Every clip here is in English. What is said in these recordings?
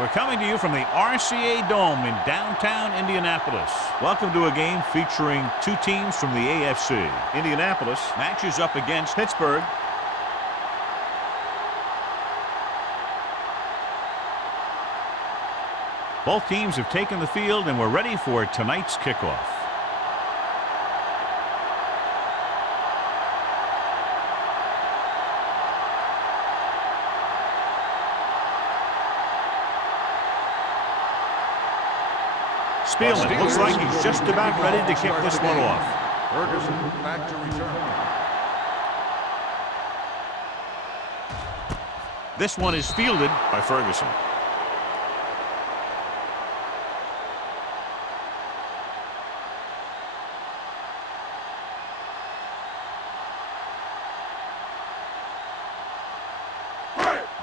We're coming to you from the RCA Dome in downtown Indianapolis. Welcome to a game featuring two teams from the AFC. Indianapolis matches up against Pittsburgh. Both teams have taken the field and we're ready for tonight's kickoff. Spielman looks like he's just about ready to kick this one off. Ferguson back to return. This one is fielded by Ferguson.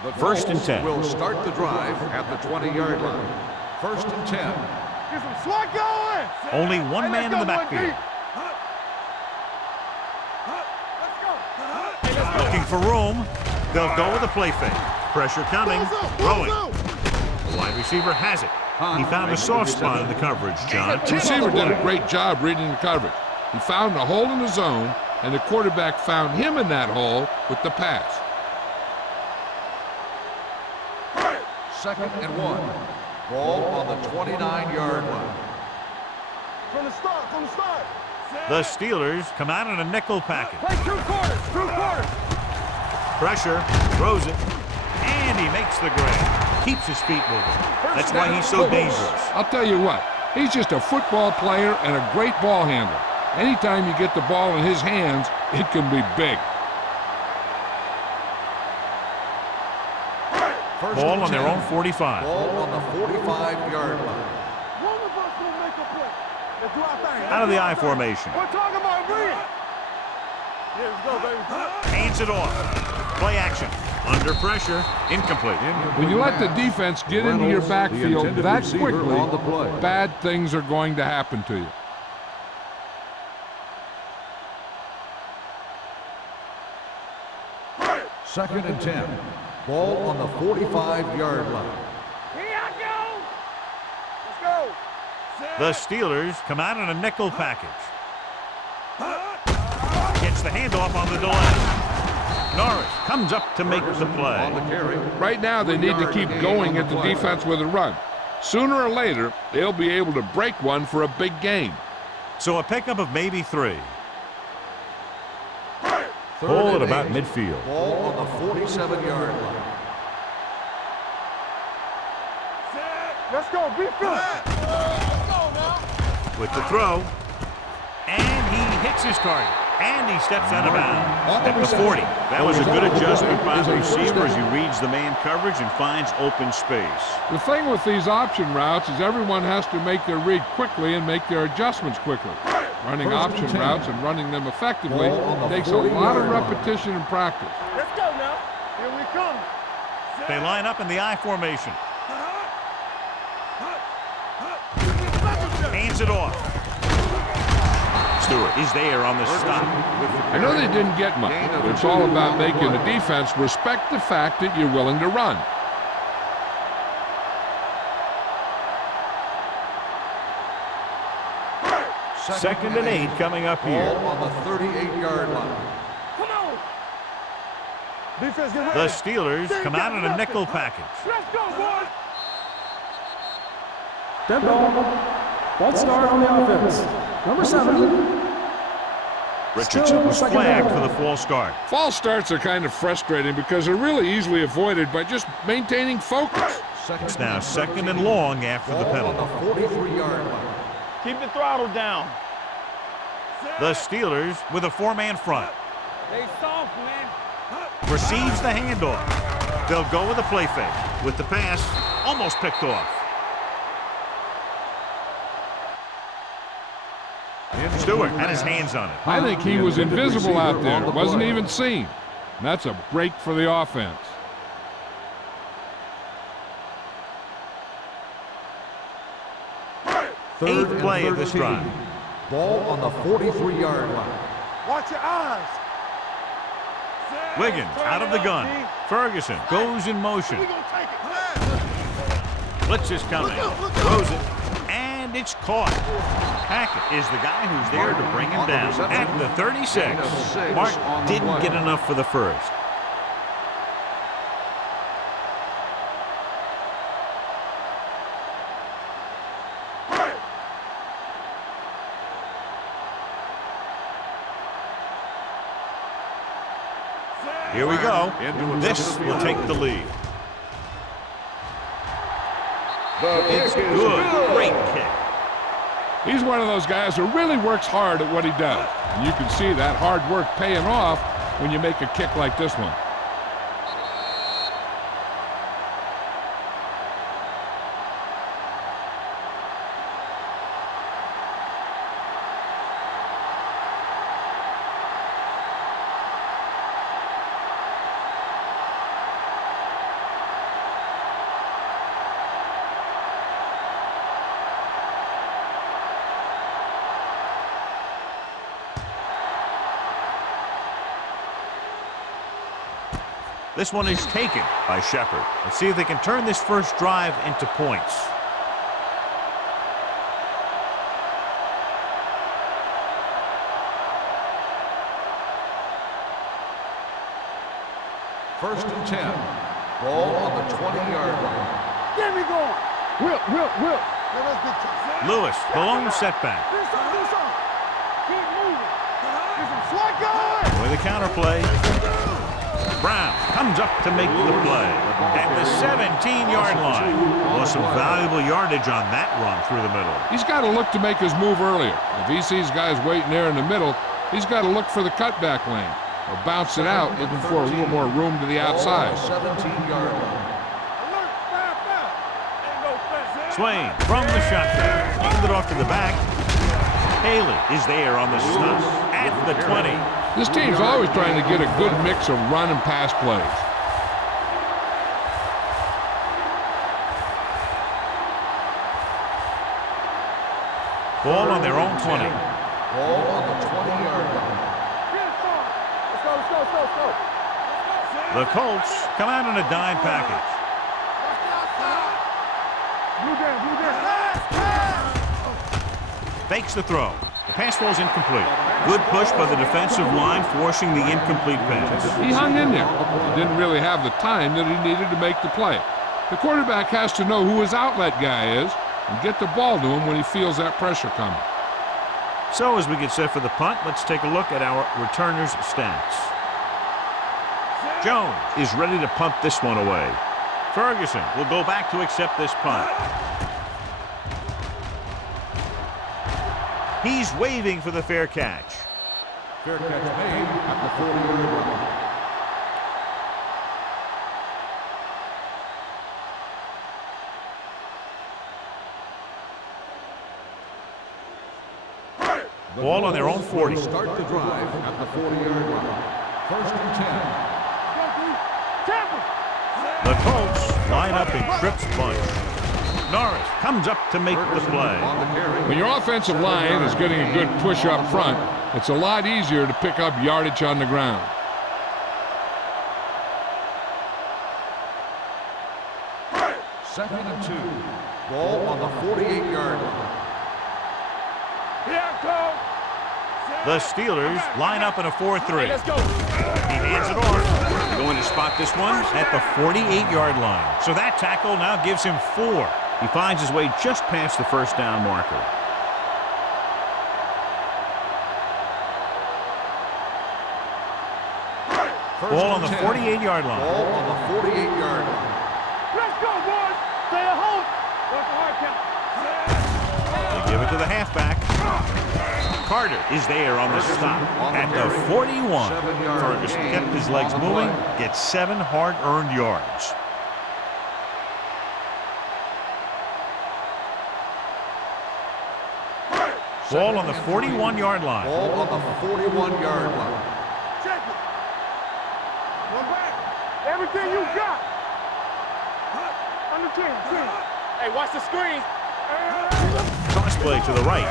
The First and 10. Will start the drive at the 20-yard line. First and 10. Get some slot going. Only one man in the backfield. Looking for room. They'll go with a play fake. Pressure coming. Throwing. The wide receiver has it. He found a soft spot in the coverage, John. The receiver did a great job reading the coverage. He found a hole in the zone, and the quarterback found him in that hole with the pass. Second and 1. Ball on the 29-yard line. From the start. The Steelers come out in a nickel package. Play two quarters. Pressure, throws it, and he makes the grab. Keeps his feet moving. That's why he's so dangerous. I'll tell you what, he's just a football player and a great ball handler. Anytime you get the ball in his hands, it can be big. Ball on their own 45. Ball on the 45-yard line. One of us will make a play. Let's do our thing. Out of the I formation. We're talking about bring it. Yeah, let's go, baby. Hands it off. Play action. Under pressure. Incomplete. When you let the defense get into your backfield that quickly, bad things are going to happen to you. Second and 10. Ball on the 45-yard line. Here I go. Let's go. The Steelers come out in a nickel package. Gets the handoff on the delay. Norris comes up to make the play. Right now, they need to keep going at the defense with a run. Sooner or later, they'll be able to break one for a big gain. So a pickup of maybe 3. Ball at about midfield. Ball on the 47-yard line. Let's go. Be good. With the throw. And he hits his target. And he steps out of bounds at the 40. That was a good adjustment by the receiver as he reads the man coverage and finds open space. The thing with these option routes is everyone has to make their read quickly and make their adjustments quickly. Running option routes and running them effectively takes a lot of repetition and practice. Let's go now. Here we come. They line up in the I formation. Hands it off. Stewart is there on the stop. I know they didn't get much, but it's all about making the defense respect the fact that you're willing to run. Second and 8 coming up here. Ball on the 38-yard line. Come on. Defense, get ready. The Steelers come out in a nickel package. Let's go, boys. Tempo. False start on the offense. Number 7. Richardson was flagged for the false start. False starts are kind of frustrating because they're really easily avoided by just maintaining focus. It's now second and long after the penalty. On the 43-yard line. Keep the throttle down. The Steelers with a 4-man front. They soft, man. Receives the handoff. They'll go with a play fake. With the pass, almost picked off. Stewart had his hands on it. I think he was invisible out there, wasn't even seen. And that's a break for the offense. Eighth play of this drive. Ball on the 43-yard line. Watch your eyes. Wiggins out of the gun. Ferguson goes in motion. We gonna take it. Blitz is coming. Throws it. And it's caught. Hackett is the guy who's there to bring him down. At the 36. Mark didn't get enough for the first. Here we go. This will take the lead. It's good. Great kick. He's one of those guys who really works hard at what he does. And you can see that hard work paying off when you make a kick like this one. This one is taken by Shepard. Let's see if they can turn this first drive into points. First and 10. Ball on the 20-yard line. Get me going. Will. Lewis, the lone setback. Do something. Keep moving. Get some slack going. With a counter play. Brown comes up to make the play at the 17-yard line. Well, some valuable yardage on that run through the middle. He's got to look to make his move earlier. If he sees guys waiting there in the middle, he's got to look for the cutback lane or bounce it out, looking for a little more room to the outside. 17-yard line. Alert. Fire. Ain't no fence. Swain from the shotgun. Hand it off to the back. Haley is there on the stop at the 20. This team's always trying to get a good mix of run and pass plays. Ball on their own 20. Ball on the 20-yard line. Let's go. The Colts come out in a dime package. Blue down. Fakes the throw. The pass falls incomplete. Good push by the defensive line, forcing the incomplete pass. He hung in there. He didn't really have the time that he needed to make the play. The quarterback has to know who his outlet guy is and get the ball to him when he feels that pressure coming. So as we get set for the punt, let's take a look at our returners' stats. Jones is ready to punt this one away. Ferguson will go back to accept this punt. He's waving for the fair catch. Fair catch made at the 40-yard line. Ball on their own 40. Start the drive at the 40-yard line. First and 10. The Colts line up in trips bunch. Norris comes up to make the play. When your offensive line is getting a good push up front, it's a lot easier to pick up yardage on the ground. Second and 2. Ball on the 48-yard line. Here comes. The Steelers line up in a 4-3. Let's go. He hands it off. Going to spot this one at the 48-yard line. So that tackle now gives him 4. He finds his way just past the first down marker. Ball on the 48-yard line. Ball on the 48-yard line. Let's go, boys. Stay at home. What's the hard count? They give it to the halfback. Carter is there on the stop at the 41. Ferguson kept his legs moving, gets 7 hard-earned yards. Ball on the 41-yard line. Ball on the 41-yard line. Check it. One back. Everything you got. Under 10. Hey, watch the screen. Toss play to the right.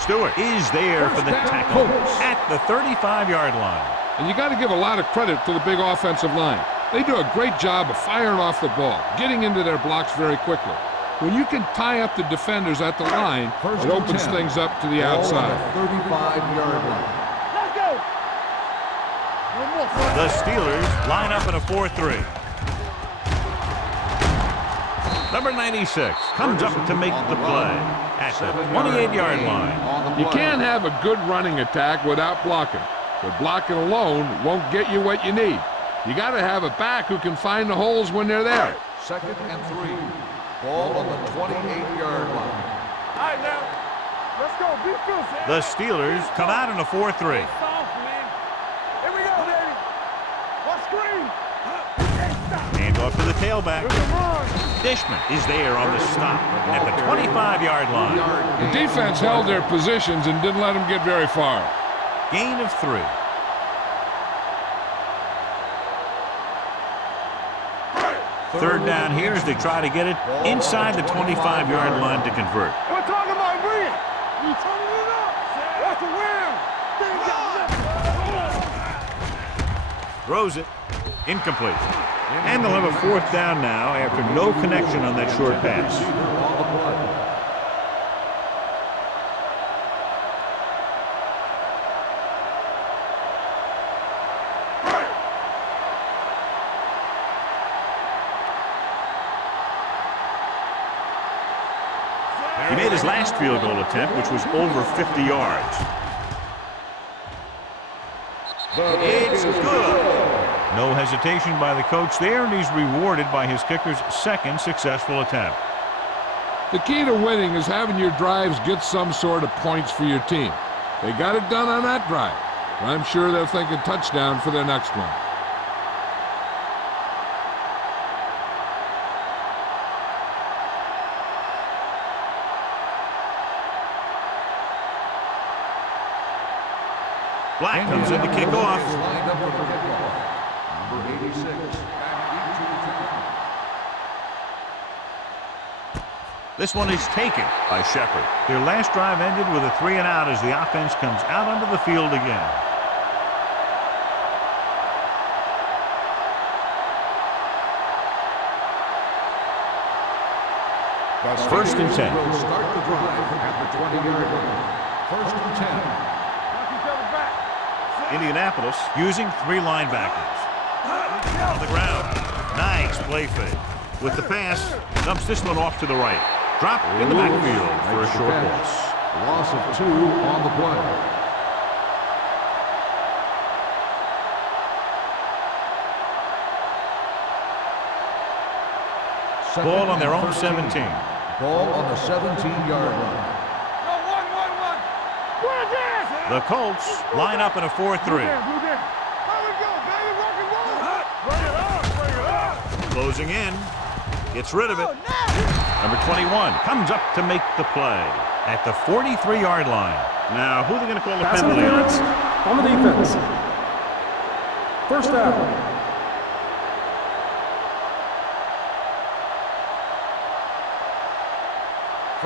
Stewart is there for the tackle at the 35-yard line. And you got to give a lot of credit to the big offensive line. They do a great job of firing off the ball, getting into their blocks very quickly. When you can tie up the defenders at the line, First it and opens 10. things up to the Ball on outside. the 35-yard line. Let's go. One more. The Steelers line up in a 4-3. Number 96 comes up to make the play at the 28-yard line. You can't have a good running attack without blocking, but blocking alone won't get you what you need. You got to have a back who can find the holes when they're there. 2nd and 3. Ball on the 28-yard line. All right, now. Let's go. Be good. The Steelers come out in a 4-3. Soft, man. Here we go, baby. What screen? Hand off to the tailback. There's a run. Dishman is there on the stop at the 25-yard line. The defense held their positions and didn't let them get very far. Gain of 3. Third down here as they try to get it inside the 25-yard line to convert. We're talking about green. You turning it up. That's a win. Throws it. Incomplete. And they'll have a 4th down now after no connection on that short pass. He made his last field goal attempt, which was over 50 yards. It's good. No hesitation by the coach there, and he's rewarded by his kicker's 2nd successful attempt. The key to winning is having your drives get some sort of points for your team. They got it done on that drive. I'm sure they're thinking touchdown for their next one. Black comes in to kick off. Lined up for the kickoff. Number 86. Back into the time. This one is taken by Shepard. Their last drive ended with a 3-and-out as the offense comes out onto the field again. First and 10. Will start the drive at the 20-yard line. 1st and 10. Knock each other back. Indianapolis using 3 linebackers. On the ground. Nice play fake. With the pass, dumps this one off to the right. Drop in the backfield for a short loss. Loss of 2 on the play. Ball on their own 17. Ball on the 17-yard line. Go, one. Good dance. The Colts line up in a 4-3. Blue dance. There we go, baby. Rock and roll. Bring it up. Closing in. Gets rid of it. Number 21 comes up to make the play at the 43-yard line. Now, who are they going to call the Pass penalty on? interference on the defense. First down.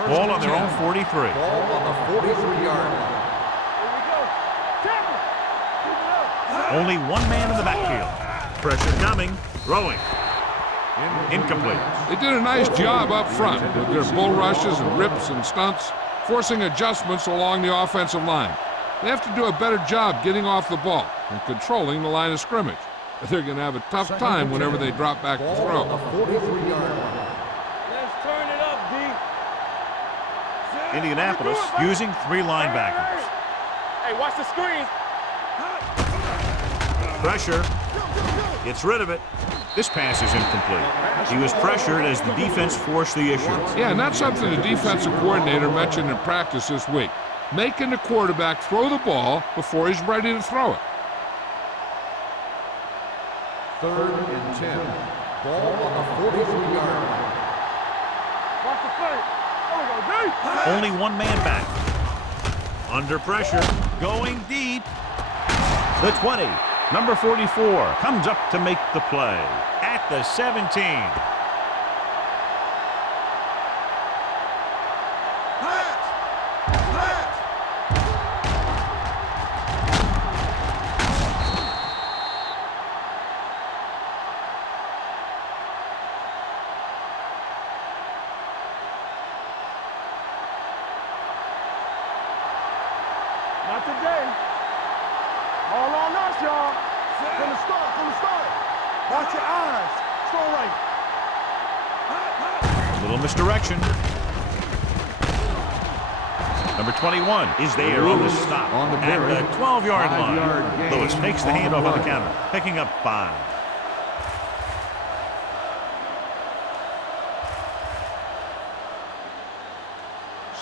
Ball on their own 43. Ball on the 43-yard line. Here we go. Tackle. Keep it up. Only one man in the backfield. Pressure coming. Throwing. Incomplete. They did a nice job up front with their bull rushes and rips and stunts, forcing adjustments along the offensive line. They have to do a better job getting off the ball and controlling the line of scrimmage. They're going to have a tough time whenever they drop back to Ball throw. on the 43-yard line. Let's turn it up, D. Indianapolis using 3 linebackers. Hey, watch the screen. Pressure. Gets rid of it. This pass is incomplete. He was pressured as the defense forced the issue. Yeah, and that's something the defensive coordinator mentioned in practice this week. Making the quarterback throw the ball before he's ready to throw it. 3rd and 10. Ball on the 43-yard line. Watch the fake. There we go, D. Only one man back. Under pressure. Going deep. The 20. Number 44 comes up to make the play at the 17. Not today. All on us, y'all. From the start, from the start. Watch your eyes. Strong right. A little misdirection. Number 21 is there on the stop at the 12-yard line. Lewis takes the handoff on the counter, picking up 5.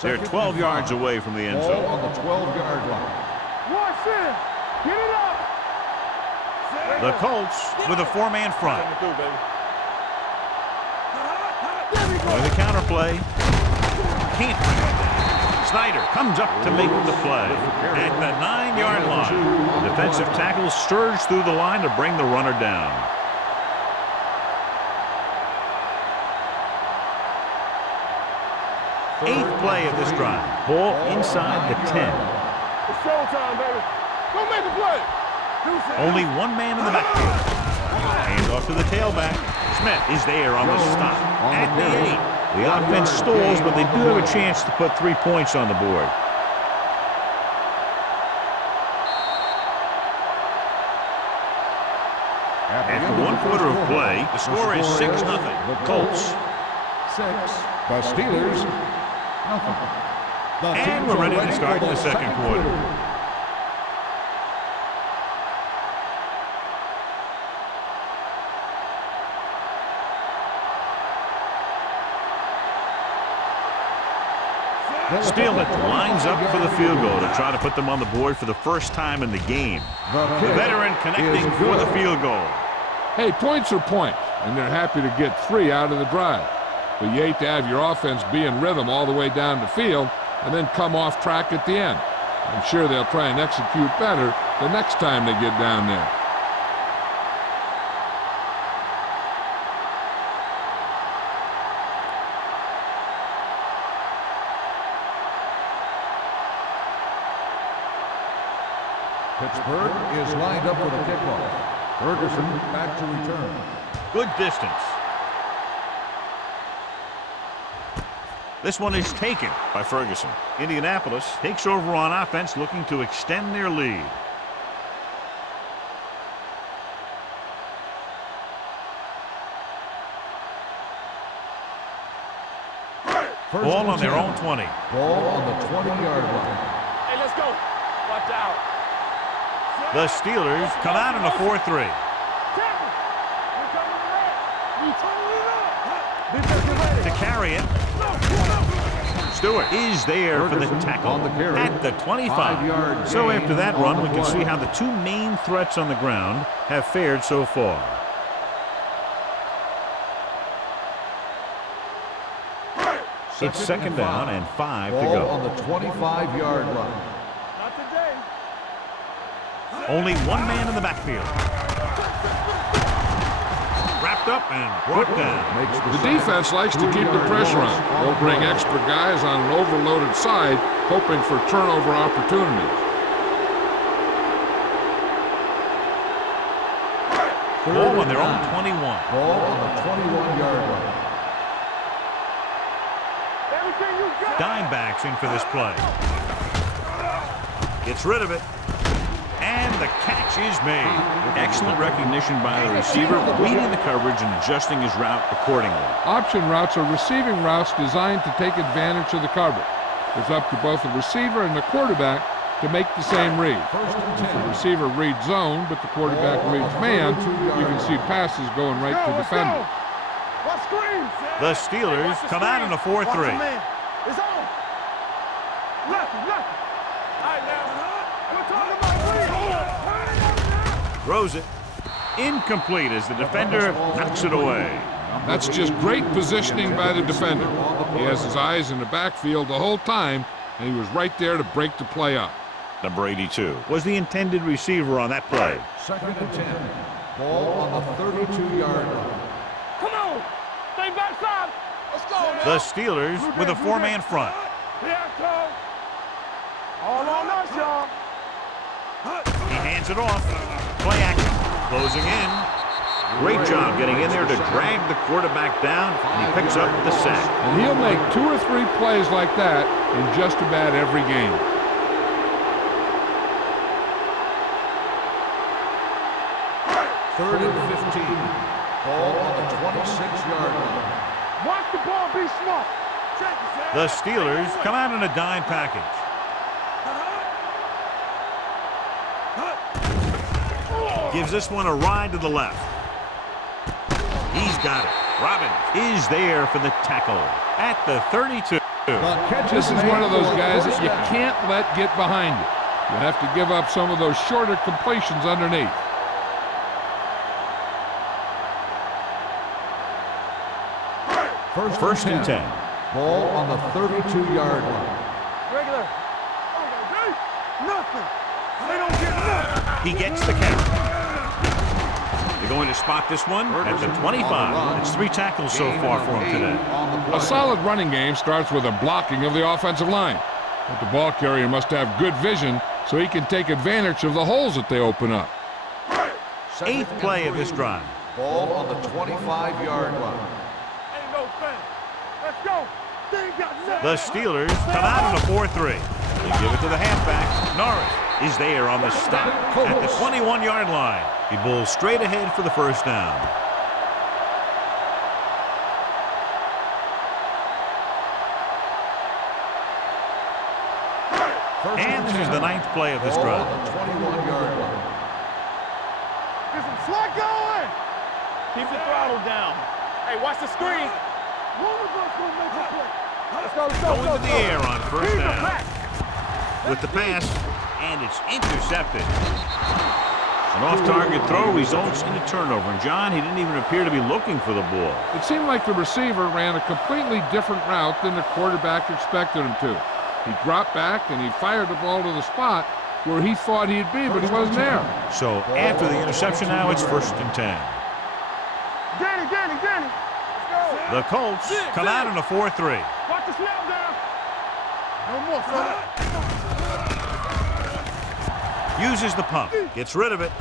They're 12 yards away from the end zone. Ball on the 12-yard line. Watch it. Get it up. The Colts with a 4-man front. With the counter play. Can't bring it down. Snyder comes up to make the play at the 9-yard line. Defensive tackles surge through the line to bring the runner down. Eighth play of this drive. Ball inside the 10. It's showtime, baby. Go make a play. Only one man in the backfield. Hands off to the tailback. Smith is there on the stop at the 8. The offense stalls, but they do have a chance to put 3 points on the board. After 1 quarter of play, the score is 6-0. Colts. 6. The Steelers. Nothing. And we're ready to start the second quarter. Spielman lines up for the field goal to try to put them on the board for the first time in the game. The veteran connecting for the field goal. Hey, points are points, and they're happy to get 3 out of the drive. But you hate to have your offense be in rhythm all the way down the field and then come off track at the end. I'm sure they'll try and execute better the next time they get down there. Pittsburgh is lined up for the kickoff. Ferguson back to return. Good distance. This one is taken by Ferguson. Indianapolis takes over on offense, looking to extend their lead. Ball on their own 20. Ball on the 20-yard line. Hey, let's go. Watch out. The Steelers come out in a 4-3. To carry it. Stewart is there for the tackle at the 25. So after that run, we can see how the 2 main threats on the ground have fared so far. It's second down and 5 to Ball go. on the 25-yard line. Not today. Only one man in the backfield. Wrapped up and brought down. The defense likes to keep the pressure on. They'll bring extra guys on an overloaded side, hoping for turnover opportunities. Ball on their own 21. Ball on the 21-yard line. Everything you got. Dimebacks in for this play. Gets rid of it. And the catch is made. Excellent recognition by the receiver, reading the coverage and adjusting his route accordingly. Option routes are receiving routes designed to take advantage of the coverage. It's up to both the receiver and the quarterback to make the same read. If the receiver reads zone, but the quarterback reads man, you can see passes going right to defenders. Watch screen. The Steelers come out in a 4-3. It's on. Left. All right, now. We're talking about Throws it. Incomplete as the defender knocks it away. That's just great positioning by the defender. He has his eyes in the backfield the whole time, and he was right there to break the play up. Number 82 was the intended receiver on that play. Second and 10. Ball on the 32-yard line. Come on. Stay backside. Let's go, man. The Steelers with a 4-man front. Here come. All on us, y'all. He hands it off. Play action. Closing in. Great job getting in there to drag the quarterback down, and he picks up the sack. And he'll make 2 or 3 plays like that in just about every game. 3rd and 15. Ball on the 26-yard line. Watch the ball, be smart. The Steelers come out in a dime package. Gives this one a ride to the left. He's got it. Robbins is there for the tackle at the 32. This is one of those guys that you can't let get behind you. You have to give up some of those shorter completions underneath. First and 10. Ball on the 32-yard line. Regular. Nothing. They don't get nothing. He gets the catch. They're going to spot this one at the 25. It's 3 tackles so far for him today. A solid running game starts with a blocking of the offensive line. But the ball carrier must have good vision so he can take advantage of the holes that they open up. 8th play of this drive. Ball on the 25-yard line. Ain't no thing. Let's go. They ain't got nothing. The Steelers come out in a 4-3. They give it to the halfback. Norris is there on the stop at the 21-yard line. He bowls straight ahead for the first down. And this is the 9th play of this drive. Ball on the 21-yard line. Get some slug going. Keep the throttle down. Hey, watch the screen. One of us gonna make a play. Let's go, let's go, Going to the air on first down. With the pass, and it's intercepted. An off-target throw results in a turnover. And John, he didn't even appear to be looking for the ball. It seemed like the receiver ran a completely different route than the quarterback expected him to. He dropped back and he fired the ball to the spot where he thought he'd be, but he wasn't there. So after the interception now, it's 1st and 10. Danny. Let's go. The Colts come out in a 4-3. Watch the snap down. No more, fella. Uses the pump, gets rid of it.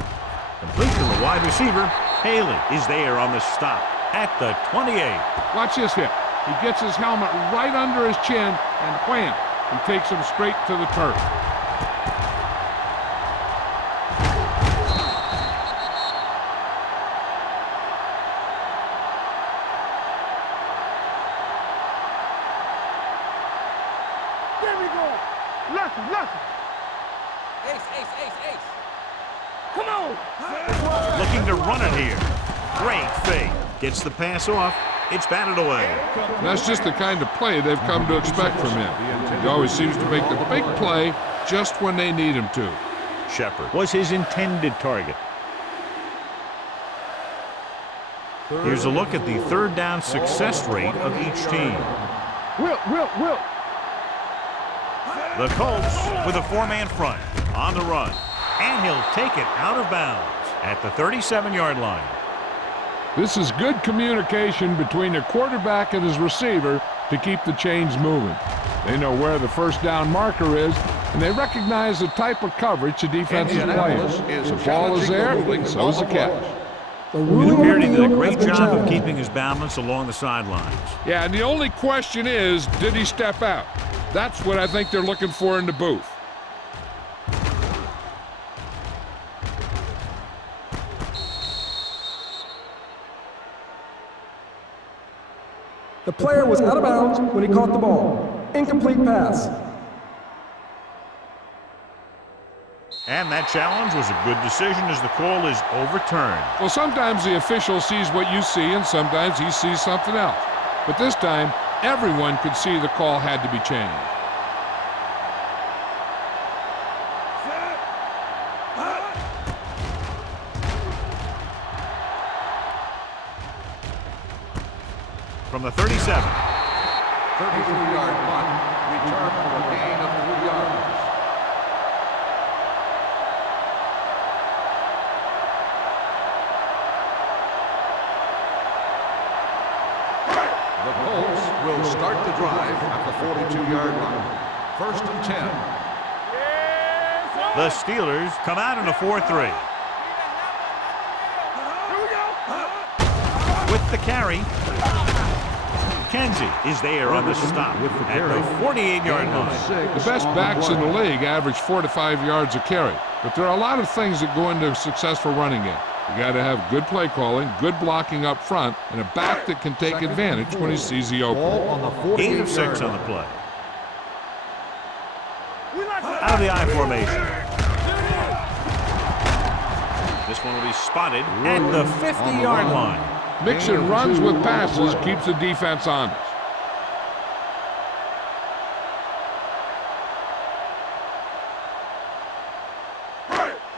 Complete to the wide receiver. Haley is there on the stop at the 28. Watch this hit. He gets his helmet right under his chin and wham, he takes him straight to the turf. There we go. Listen. Ace. Come on. Looking to run it here. Great fake. Gets the pass off. It's batted away. That's just the kind of play they've come to expect from him. He always seems to make the big play just when they need him to. Shepard was his intended target. Here's a look at the 3rd down success rate of each team. Will. The Colts with a 4-man front on the run. And he'll take it out of bounds at the 37-yard line. This is good communication between the quarterback and his receiver to keep the chains moving. They know where the first down marker is, and they recognize the type of coverage the defense is playing. The ball is there, so is the catch. It appeared he did a great job of keeping his balance along the sidelines. Yeah, and the only question is, did he step out? That's what I think they're looking for in the booth. The player was out of bounds when he caught the ball. Incomplete pass. And that challenge was a good decision as the call is overturned. Well, sometimes the official sees what you see, and sometimes he sees something else. But this time, everyone could see the call had to be changed. From the 37. 33-yard punt, return for a gain of 3 yards. The Colts will start the drive at the 42-yard line. 1st and 10. The Steelers come out in a 4-3. With the carry. Kenzie is there on the stop at the 48-yard line. The best backs in the league average 4 to 5 yards a carry, but there are a lot of things that go into a successful running game. You got to have good play calling, good blocking up front, and a back that can take advantage when he sees the Ball opening. on the Gain of 6 on the play. Out of the I formation. This one will be spotted at the 50-yard line. Mixing runs with passes keeps the defense honest.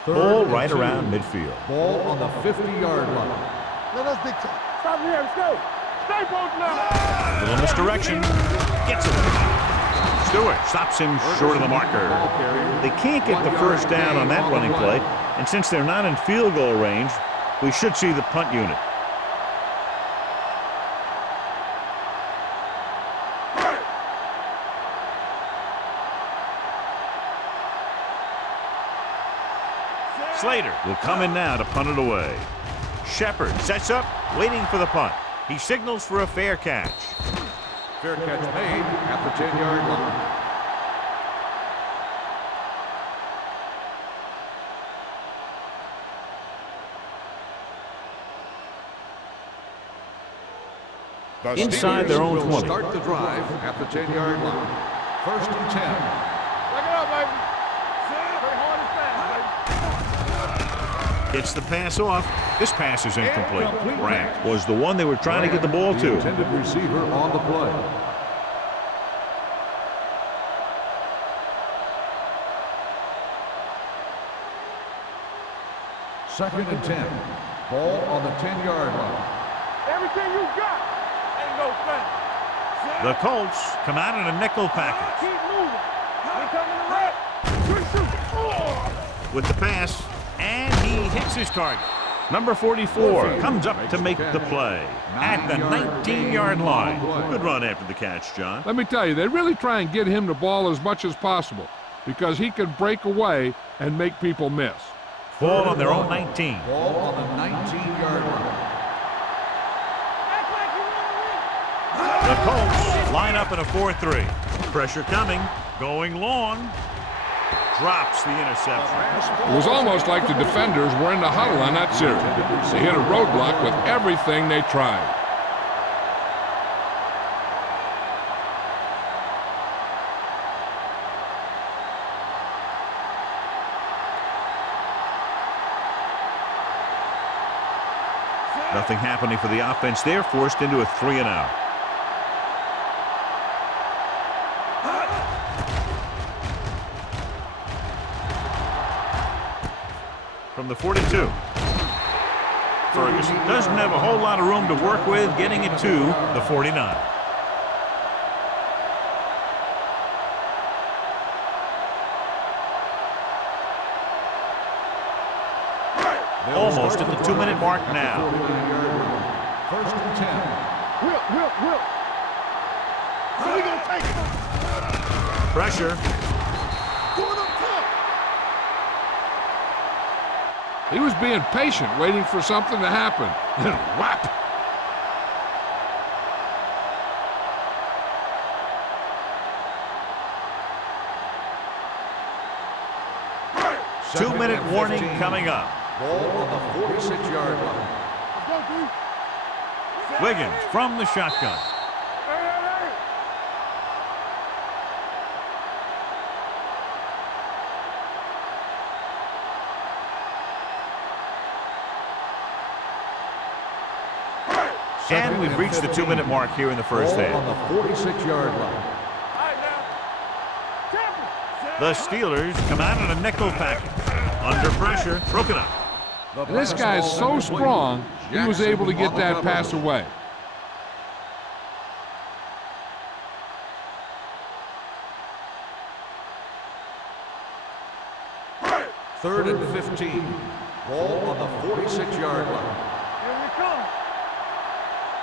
Ball right around midfield. Ball on the 50-yard line. Let us dictate. Stop here. Let's go. Stay both now. Little misdirection. Gets it. Stewart stops him short of the marker. They can't get the first down on that running play, and since they're not in field goal range, we should see the punt unit. Slater will come in now to punt it away. Shepard sets up, waiting for the punt. He signals for a fair catch. Fair catch made at the 10-yard line. Inside their own 20. Start the drive at the 10-yard line. 1st and 10. Check it out, baby. Play hard and fast, baby. Gets the pass off. This pass is incomplete. Brandt was the one they were trying to get the ball The to. intended receiver on the play. Second and 10. Ball on the 10-yard line. Everything you got. Ain't no thing. The Colts come out in a nickel package. Keep moving. They coming to red. Quick shoot. Oh. With the pass, and he hits his target. Number 44 comes up to make the play at the 19-yard line. Good run after the catch, John. Let me tell you, they really try and get him the ball as much as possible because he can break away and make people miss. Ball on their own 19. Ball on the 19-yard line. Act like you want to win. The Colts line up in a 4-3. Pressure coming, going long. Drops the interception. It was almost like the defenders were in the huddle on that series. They hit a roadblock with everything they tried. Nothing happening for the offense there, forced into a 3-and-out. From the 42. Ferguson doesn't have a whole lot of room to work with, getting it to the 49. Almost at the 2-minute mark now. 1st and 10. Whip. So we gonna take it. Pressure. Going up top. He was being patient, waiting for something to happen. Then whap! 2-minute warning coming up. Ball on the 46-yard line. Let's go, D. Wiggins from the shotgun. Hey. 2nd And we've reached the 2-minute mark here in the first Ball half. on the 46-yard line. All right, now. Champion. The Steelers come out in a nickel package. Under pressure, broken up. And this guy is so strong, he was able to get that pass away. Third and 15. Ball on the 46-yard line. Here we come.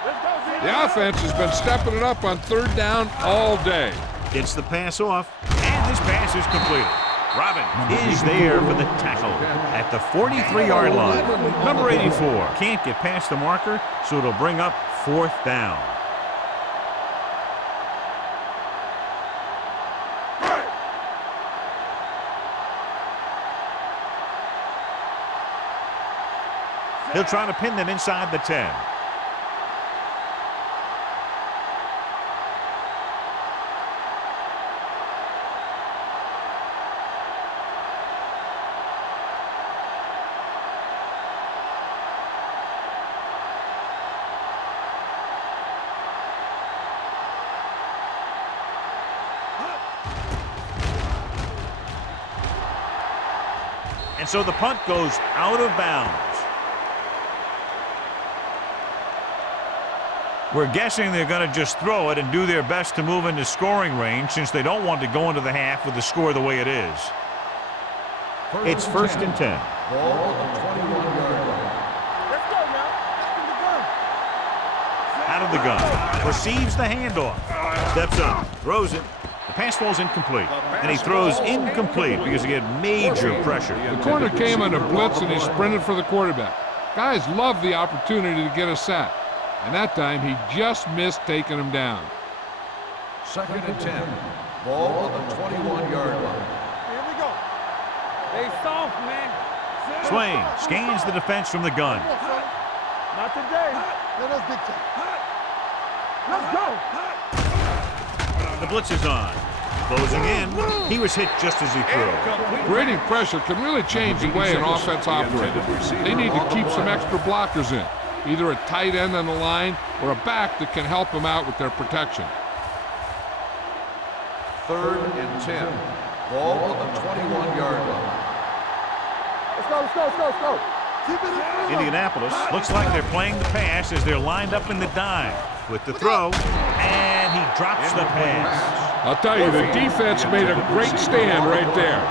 Let's go, D. The offense has been stepping it up on 3rd down all day. Gets the pass off, and this pass is completed. Robin is there for the tackle at the 43-yard line. Number 84 can't get past the marker, so it'll bring up 4th down. He'll try to pin them inside the 10. And so the punt goes out of bounds. We're guessing they're going to just throw it and do their best to move into scoring range since they don't want to go into the half with the score the way it is. It's 1st and 10. Ball on the 21-yard line. Let's go now. Out of the gun. Receives the handoff. Steps up. Throws it. The pass falls incomplete. And he throws incomplete because he had major pressure. The corner came on a blitz and he sprinted for the quarterback. Guys love the opportunity to get a sack. And that time he just missed taking him down. 2nd and 10. Ball on the 21-yard line. Here we go. Stay soft, man. Swain scans the defense from the gun. Not today. Let us dictate. Let's go. The blitz is on. Closing in. He was hit just as he threw. Creating pressure can really change the way an offense operates. They need to keep some extra blockers in. Either a tight end on the line or a back that can help them out with their protection. 3rd and 10. Ball on the 21-yard line. Let's go. Keep it in front. Indianapolis looks like they're playing the pass as they're lined up in the dime. With the throw, and he drops the pass. I'll tell you, the defense made a great stand right there.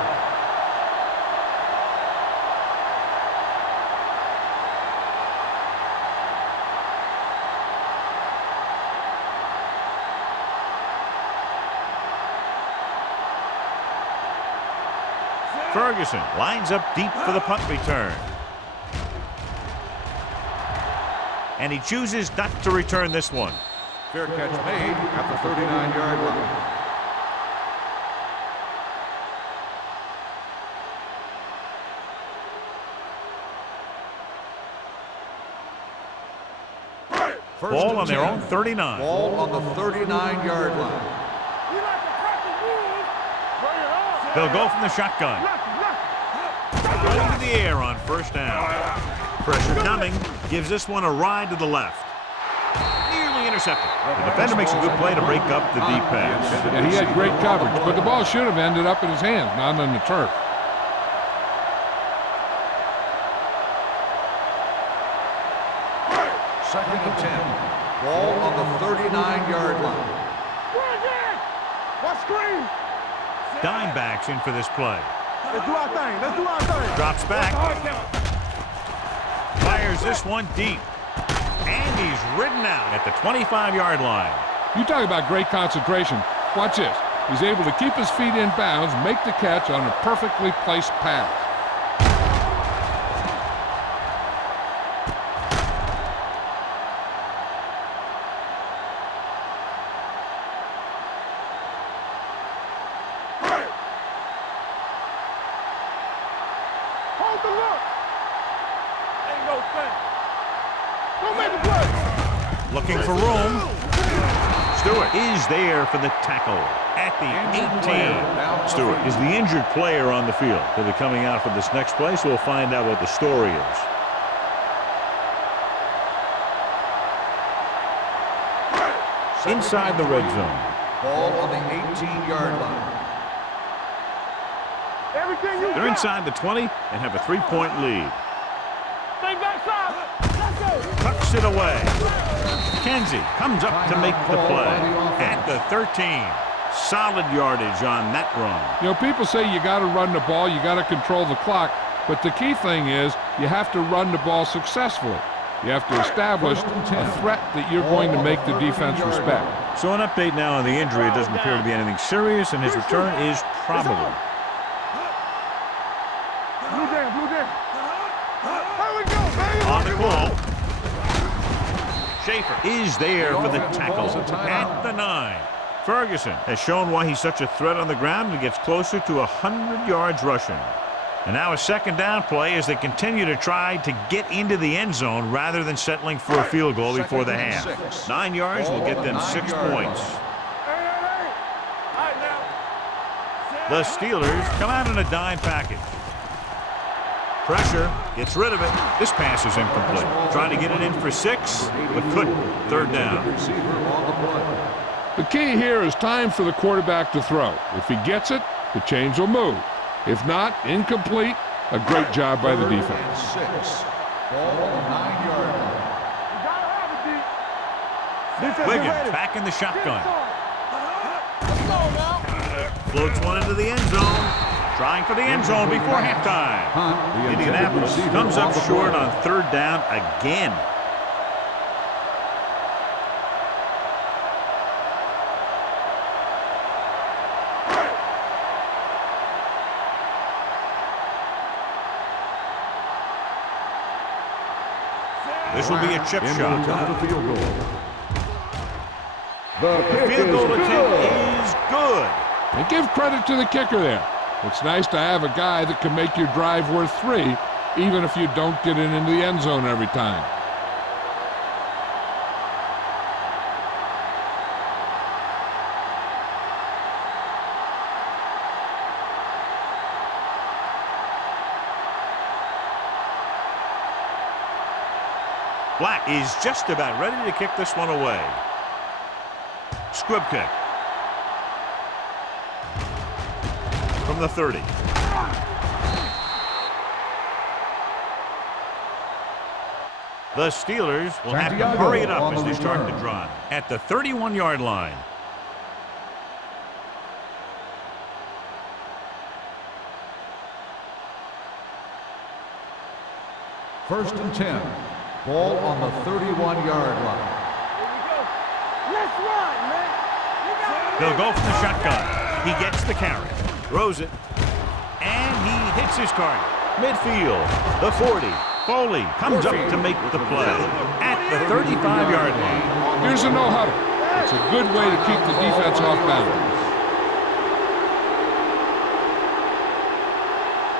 Ferguson lines up deep for the punt return. And he chooses not to return this one. Fair catch made at the 39-yard line. Ball on their own 39. Ball on the 39-yard line. They'll go from the shotgun. Going to the air on 1st down. Pressure coming. Gives this one a ride to the left. Nearly intercepted. The defender makes a good play to break up the deep pass. Yeah, he had great coverage, but the ball should have ended up in his hands, not on the turf. Second and 10. Ball on the 39-yard line. Watch screen. Dime backs in for this play. Let's do our thing. Drops back. Fires this one deep. And he's ridden out at the 25-yard line. You talk about great concentration. Watch this. He's able to keep his feet in bounds, make the catch on a perfectly placed pass. Hold the look. Ain't no thing. Don't make a play. Looking for room. Stewart is there for the tackle at the 18. Stewart is the injured player on the field. He'll be coming out for this next play, so we'll find out what the story is. Inside the red zone. Ball on the 18-yard line. Everything you They're got. inside the 20 and have a 3-point lead. Stay backside. Let's go. Tucks it away. Kenzie comes up to make the play at the 13. Solid yardage on that run. You know, people say you got to run the ball, you got to control the clock, but the key thing is you have to run the ball successfully. You have to establish a threat that you're going to make the defense respect. So an update now on the injury. It doesn't appear to be anything serious, and his return is probable. Blue down. Here we go, baby. On the call. Schaefer is there for the tackle at the 9. Ferguson has shown why he's such a threat on the ground and gets closer to 100 yards rushing. And now a second down play as they continue to try to get into the end zone rather than settling for a field goal before the half. 9 yards will get them 6 points. The Steelers come out in a dime package. Pressure, gets rid of it. This pass is incomplete. Trying to get it in for 6, but couldn't. Third down. The key here is time for the quarterback to throw. If he gets it, the chains will move. If not, incomplete. A great job by the defense. 6. Ball on the 9-yard line. Wiggins back in the shotgun. Floats one into the end zone. Trying for the end zone before halftime. Indianapolis comes up short on third down again. This will be a chip shot. The field goal attempt is good. And give credit to the kicker there. It's nice to have a guy that can make your drive worth 3, even if you don't get it into the end zone every time. Black is just about ready to kick this one away. Squib kick. From the 30. The Steelers will have to hurry it up as they start the drive. At the 31-yard line. First and 10. Ball on the 31-yard line. Let's run, man. They'll go from the shotgun. He gets the carry. Throws it. And he hits his target. Midfield. The 40. Foley comes up to make the play. At the 35-yard line. Here's a no huddle. It's a good way to keep the defense off balance.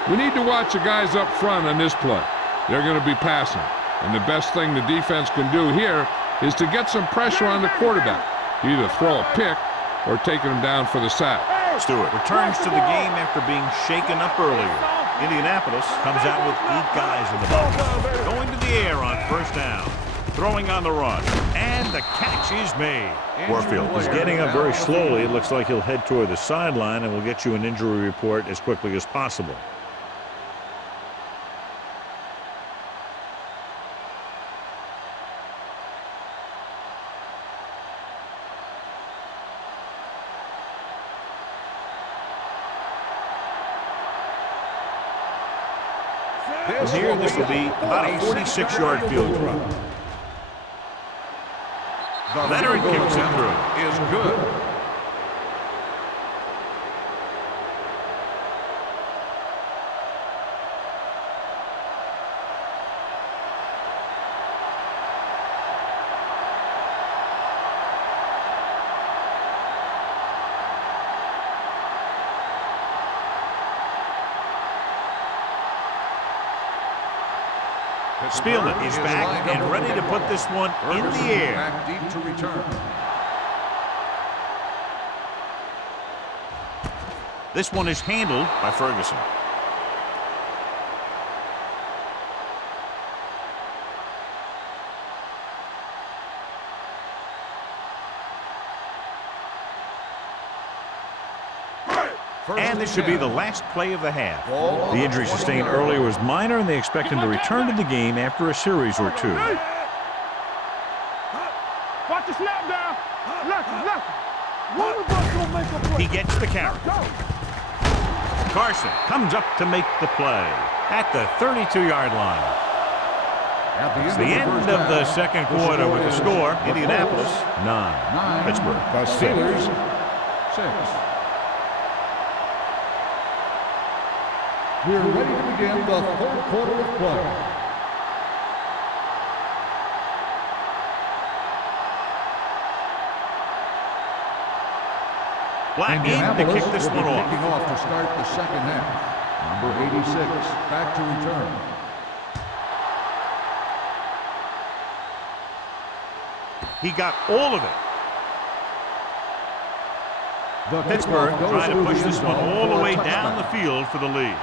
We need to watch the guys up front on this play. They're going to be passing. And the best thing the defense can do here is to get some pressure on the quarterback. Either throw a pick or taking him down for the sack. Stewart returns to the game after being shaken up earlier. Indianapolis comes out with 8 guys in the box. Going to the air on first down. Throwing on the run. And the catch is made. Warfield is getting up very slowly. It looks like he'll head toward the sideline, and we'll get you an injury report as quickly as possible. From here, this will be about a 46-yard field goal. Leonard kicks it through. Is good. Spielman is back and ready to put this one in the air. Back deep to return. This one is handled by Ferguson. And this should be the last play of the half. The injury sustained earlier was minor, and they expect him to return to the game after a series or 2. Watch the snap down. Left. One of us gonna make a play. He gets the carry. Carson comes up to make the play at the 32-yard line. It's the end of the second quarter with the score. Indianapolis 9. Pittsburgh The Steelers 6. We're ready to begin the third quarter of play. Black in to kick this one kicking off. off to start the second half. Number 86, back to return. He got all of it. The Pittsburgh kickoff goes trying to through push the this end one zone all the for a way down touchdown. the field for the lead.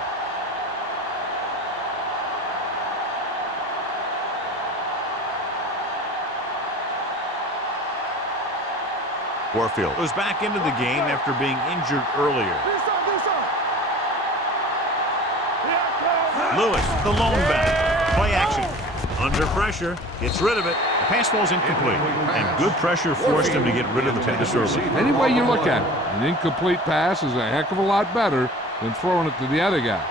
Warfield goes back into the game after being injured earlier. Lewis, the lone back. Play action. Under pressure. Gets rid of it. The pass ball's incomplete. And good pressure forced him to get rid of the pass early. Any way you look at it, an incomplete pass is a heck of a lot better than throwing it to the other guy.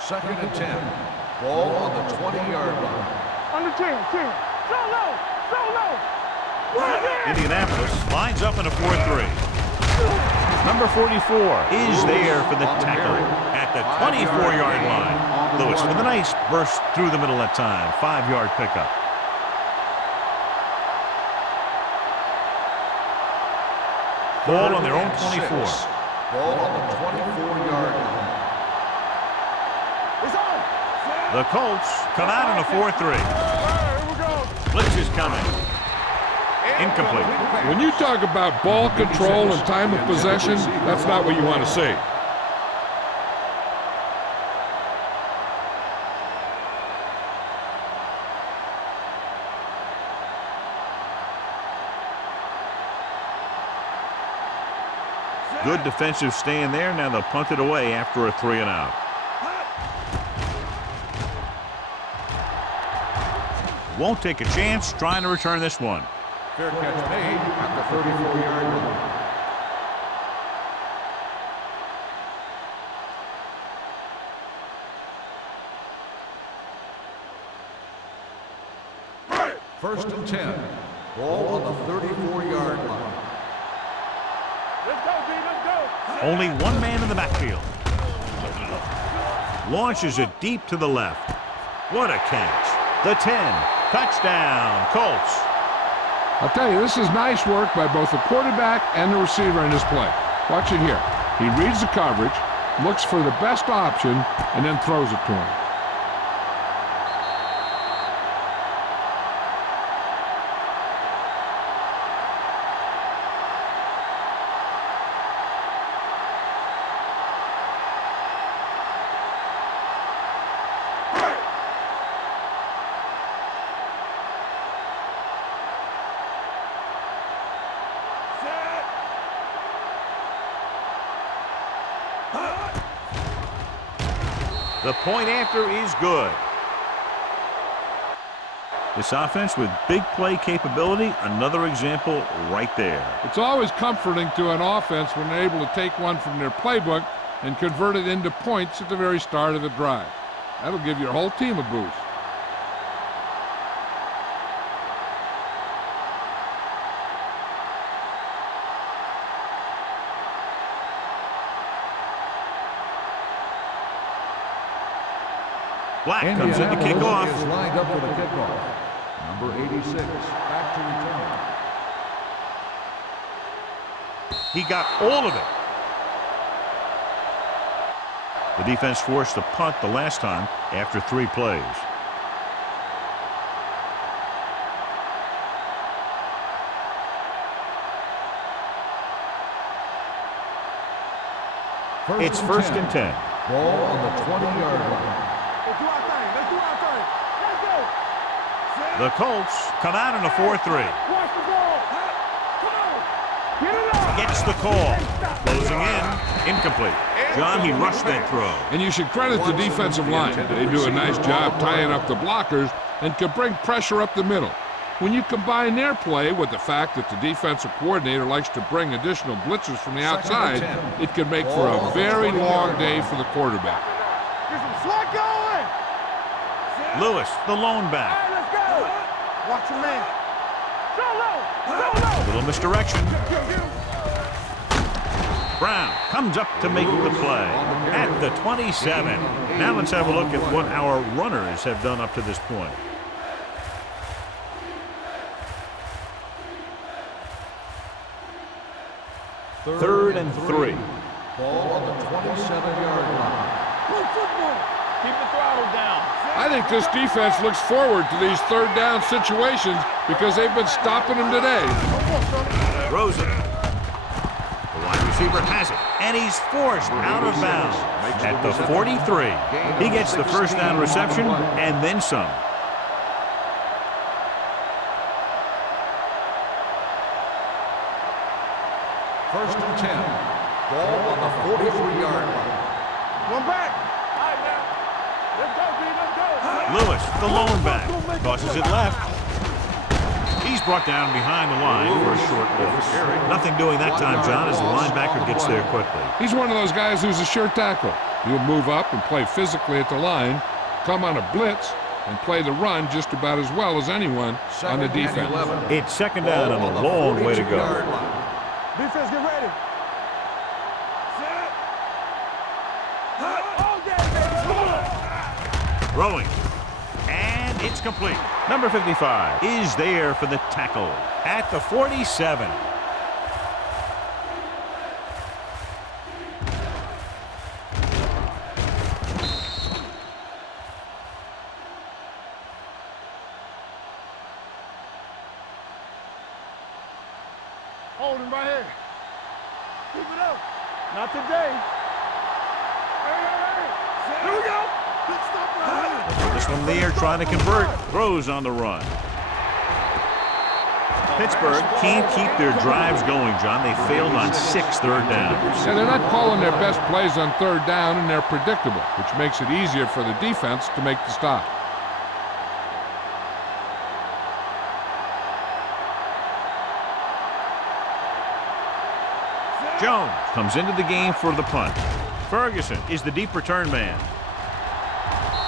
2nd and 10. Ball on the 20-yard line. Under 10. Indianapolis lines up in a 4-3. Number 44 is there for the tackle at the 24-yard line. Lewis with a nice burst through the middle that time. 5-yard pickup. Ball on their own 24. Ball on the 24-yard line. The Colts come out in a 4-3. Blitz is coming. Incomplete. When you talk about ball control and time of possession, that's not what you want to see. Good defensive stand there. Now they'll punt it away after a 3-and-out. Won't take a chance trying to return this one. Fair catch made at the 34-yard line. 1st and 10. Ball on the 34-yard line. Let's go. Only one man in the backfield. Launches it deep to the left. What a catch. The 10. Touchdown, Colts. I'll tell you, this is nice work by both the quarterback and the receiver in this play. Watch it here. He reads the coverage, looks for the best option, and then throws it to him. The point after is good. This offense with big play capability, another example right there. It's always comforting to an offense when they're able to take one from their playbook and convert it into points at the very start of the drive. That'll give your whole team a boost. Black comes in to kick off. Is lined up for the kickoff. Number 86, back to return. He got all of it. The defense forced a punt the last time after 3 plays. It's 1st and 10. Ball on the 20-yard line. Let's do our thing. Let's go. The Colts come out in a 4-3. Watch the ball. Come on. Get it up. Gets the call. Closing in. Incomplete. John, he rushed that throw. And you should credit the defensive line. They do a nice job tying up the blockers and can bring pressure up the middle. When you combine their play with the fact that the defensive coordinator likes to bring additional blitzers from the outside, it can make for a very long day for the quarterback. Get some slack going. Lewis, the lone All back. right, let's go. Watch your man. Go low. Little misdirection. Brown comes up to make the play at the 27. Now let's have a look at what our runners have done up to this point. 3rd and 3. Ball on the 27-yard line. Play football. Keep the throttle down. I think this defense looks forward to these 3rd down situations because they've been stopping them today. Throws it. The wide receiver has it, and he's forced out of bounds at the 43. He gets the first down reception and then some. First and 10. Ball on the 43-yard line. One back. All right, now. Let's go, B. Let's go. Lewis, the lone back, tosses it left. He's brought down behind the line for a short loss. Nothing doing that time, John, as the linebacker gets there quickly. He's one of those guys who's a sure tackle. He'll move up and play physically at the line, come on a blitz, and play the run just about as well as anyone on the defense. It's 2nd down and a long way to go. Defense, get ready. Set. All day, baby. Throwing. And it's complete. Number 55 is there for the tackle at the 47. Hold him right here. Keep it up. Not today. Hey. Here we go. Good stuff right here. This one there trying to convert. Throws on the run. Pittsburgh can't keep their drives going, John. They failed on 6 3rd downs. And they're not calling their best plays on 3rd down, and they're predictable, which makes it easier for the defense to make the stop. Jones comes into the game for the punt. Ferguson is the deep return man.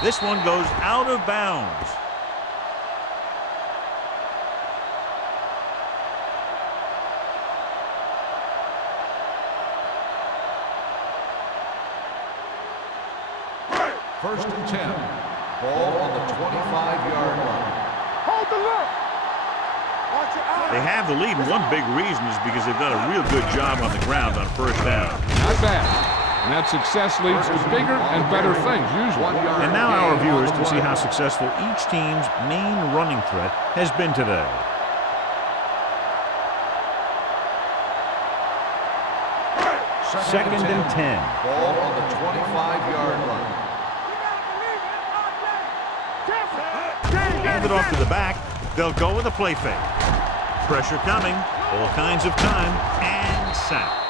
This one goes out of bounds. First and 10. Ball on the 25-yard line. Hold the look. Watch your eyes. They have the lead, and one big reason is because they've done a real good job on the ground on 1st down. Not bad. And that success leads to bigger and better things, usually. And now our viewers can see how successful each team's main running threat has been today. Second and 10. Ball on the 25-yard line. Hand it off to the back. They'll go with a play fake. Pressure coming. All kinds of time. And sack.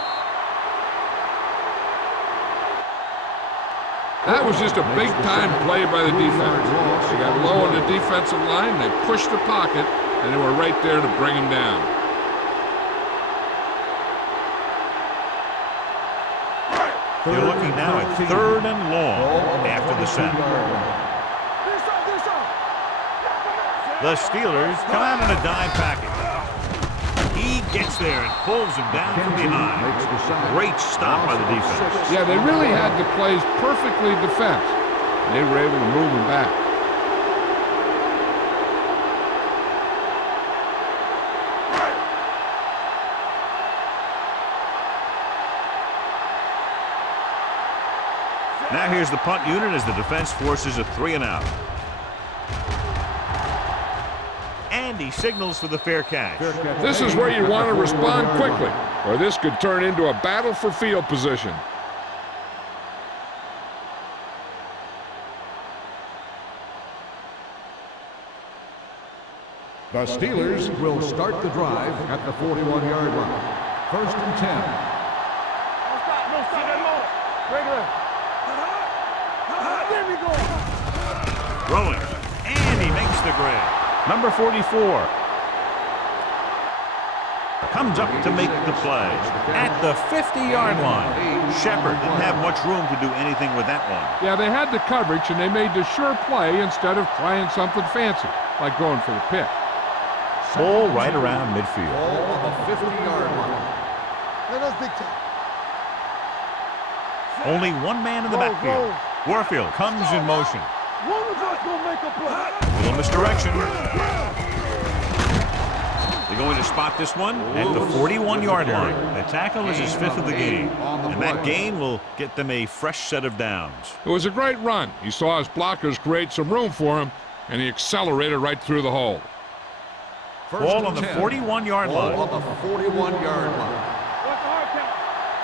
That was just a big-time play by the defense. They got low on the defensive line, they pushed the pocket, and they were right there to bring him down. They're looking now at 3rd and long after the sack. The Steelers come out in a dime package. He gets there and pulls him down from behind. Great stop by the defense. Yeah, they really had the plays perfectly defensed. They were able to move him back. Now here's the punt unit as the defense forces a 3-and-out. And he signals for the fair catch. This is where you want to respond quickly, or this could turn into a battle for field position. The Steelers will start the drive at the 41-yard line. First and 10. No stop that motor. Regular. There we go. Throwing. And he makes the grab. Number 44 comes up to make the play at the 50-yard line. Shepard didn't have much room to do anything with that one. Yeah, they had the coverage, and they made the sure play instead of trying something fancy, like going for the pick. Ball right around midfield. Ball on the 50-yard line. That's big time. Only one man in the backfield. Warfield comes in motion. One of us gonna make a play. A little misdirection. They're going to spot this one at the 41-yard line. The tackle is his 5th of the game, and that gain will get them a fresh set of downs. It was a great run. He saw his blockers create some room for him, and he accelerated right through the hole. Ball on the 41-yard line. Ball on the 41-yard line. What's the hard count?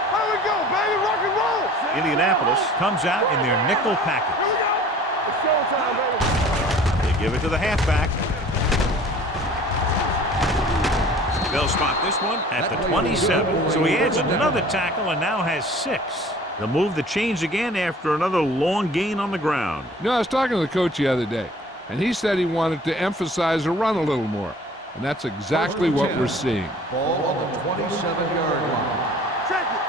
How do we go, baby? Rock and roll. Indianapolis comes out in their nickel Here package. we go. It's showtime, baby. They give it to the halfback. They'll spot this one at the 27. So he adds another tackle and now has 6. They'll move the chains again after another long gain on the ground. You know, I was talking to the coach the other day, and he said he wanted to emphasize the run a little more. And that's exactly what we're seeing. Ball on the 27-yard line. Check it.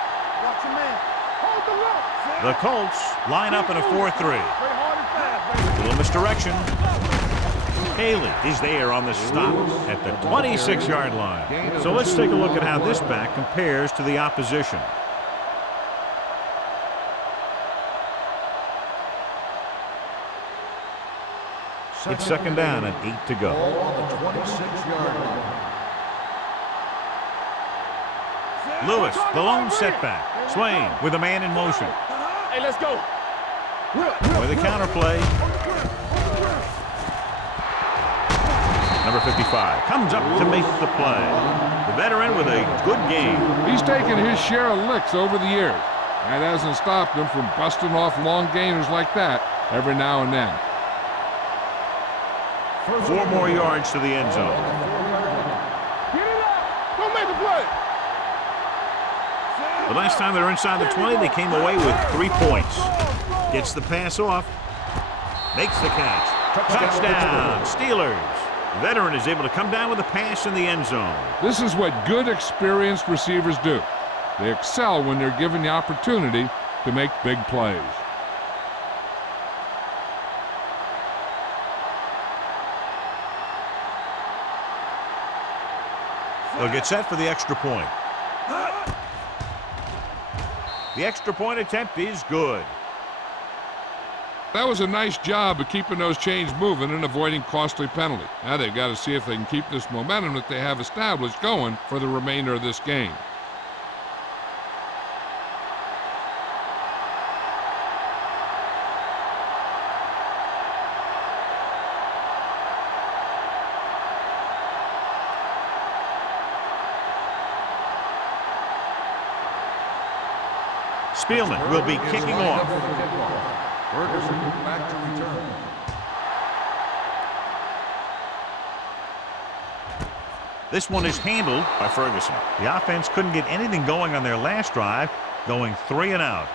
Watch your man. Hold the rope. The Colts line up in a 4-3. Play hard and fast, baby. Little misdirection. Haley is there on the stop at the 26-yard line. So let's take a look at how this back compares to the opposition. It's second down and 8 to go. Ball on the 26-yard line. Lewis, the lone setback. Swain with a man in motion. Hey, let's go. With a counterplay. Number 55 comes up to make the play. The veteran with a good game. He's taken his share of licks over the years. That hasn't stopped him from busting off long gainers like that every now and then. 4 more yards to the end zone. Get it out. Don't make the play. The last time they were inside the 20, they came away with 3 points. Gets the pass off. Makes the catch. Touchdown, Steelers. The veteran is able to come down with a pass in the end zone. This is what good, experienced receivers do. They excel when they're given the opportunity to make big plays. They'll get set for the extra point. The extra point attempt is good. That was a nice job of keeping those chains moving and avoiding costly penalty. Now they've got to see if they can keep this momentum that they have established going for the remainder of this game. Spielman will be kicking off. Ferguson back to return. This one is handled by Ferguson. The offense couldn't get anything going on their last drive, going 3 and out.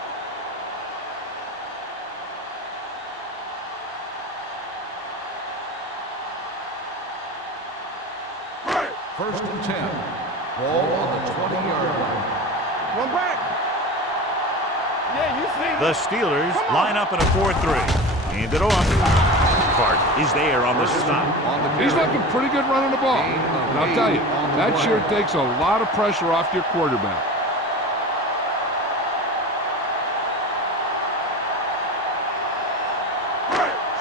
First and 10. Ball on the 20-yard line. One back. Yeah, you see. The Steelers line up in a 4-3. Hand it off. Hart is there on the stop. He's looking pretty good running the ball. And I'll tell you, that sure takes a lot of pressure off your quarterback.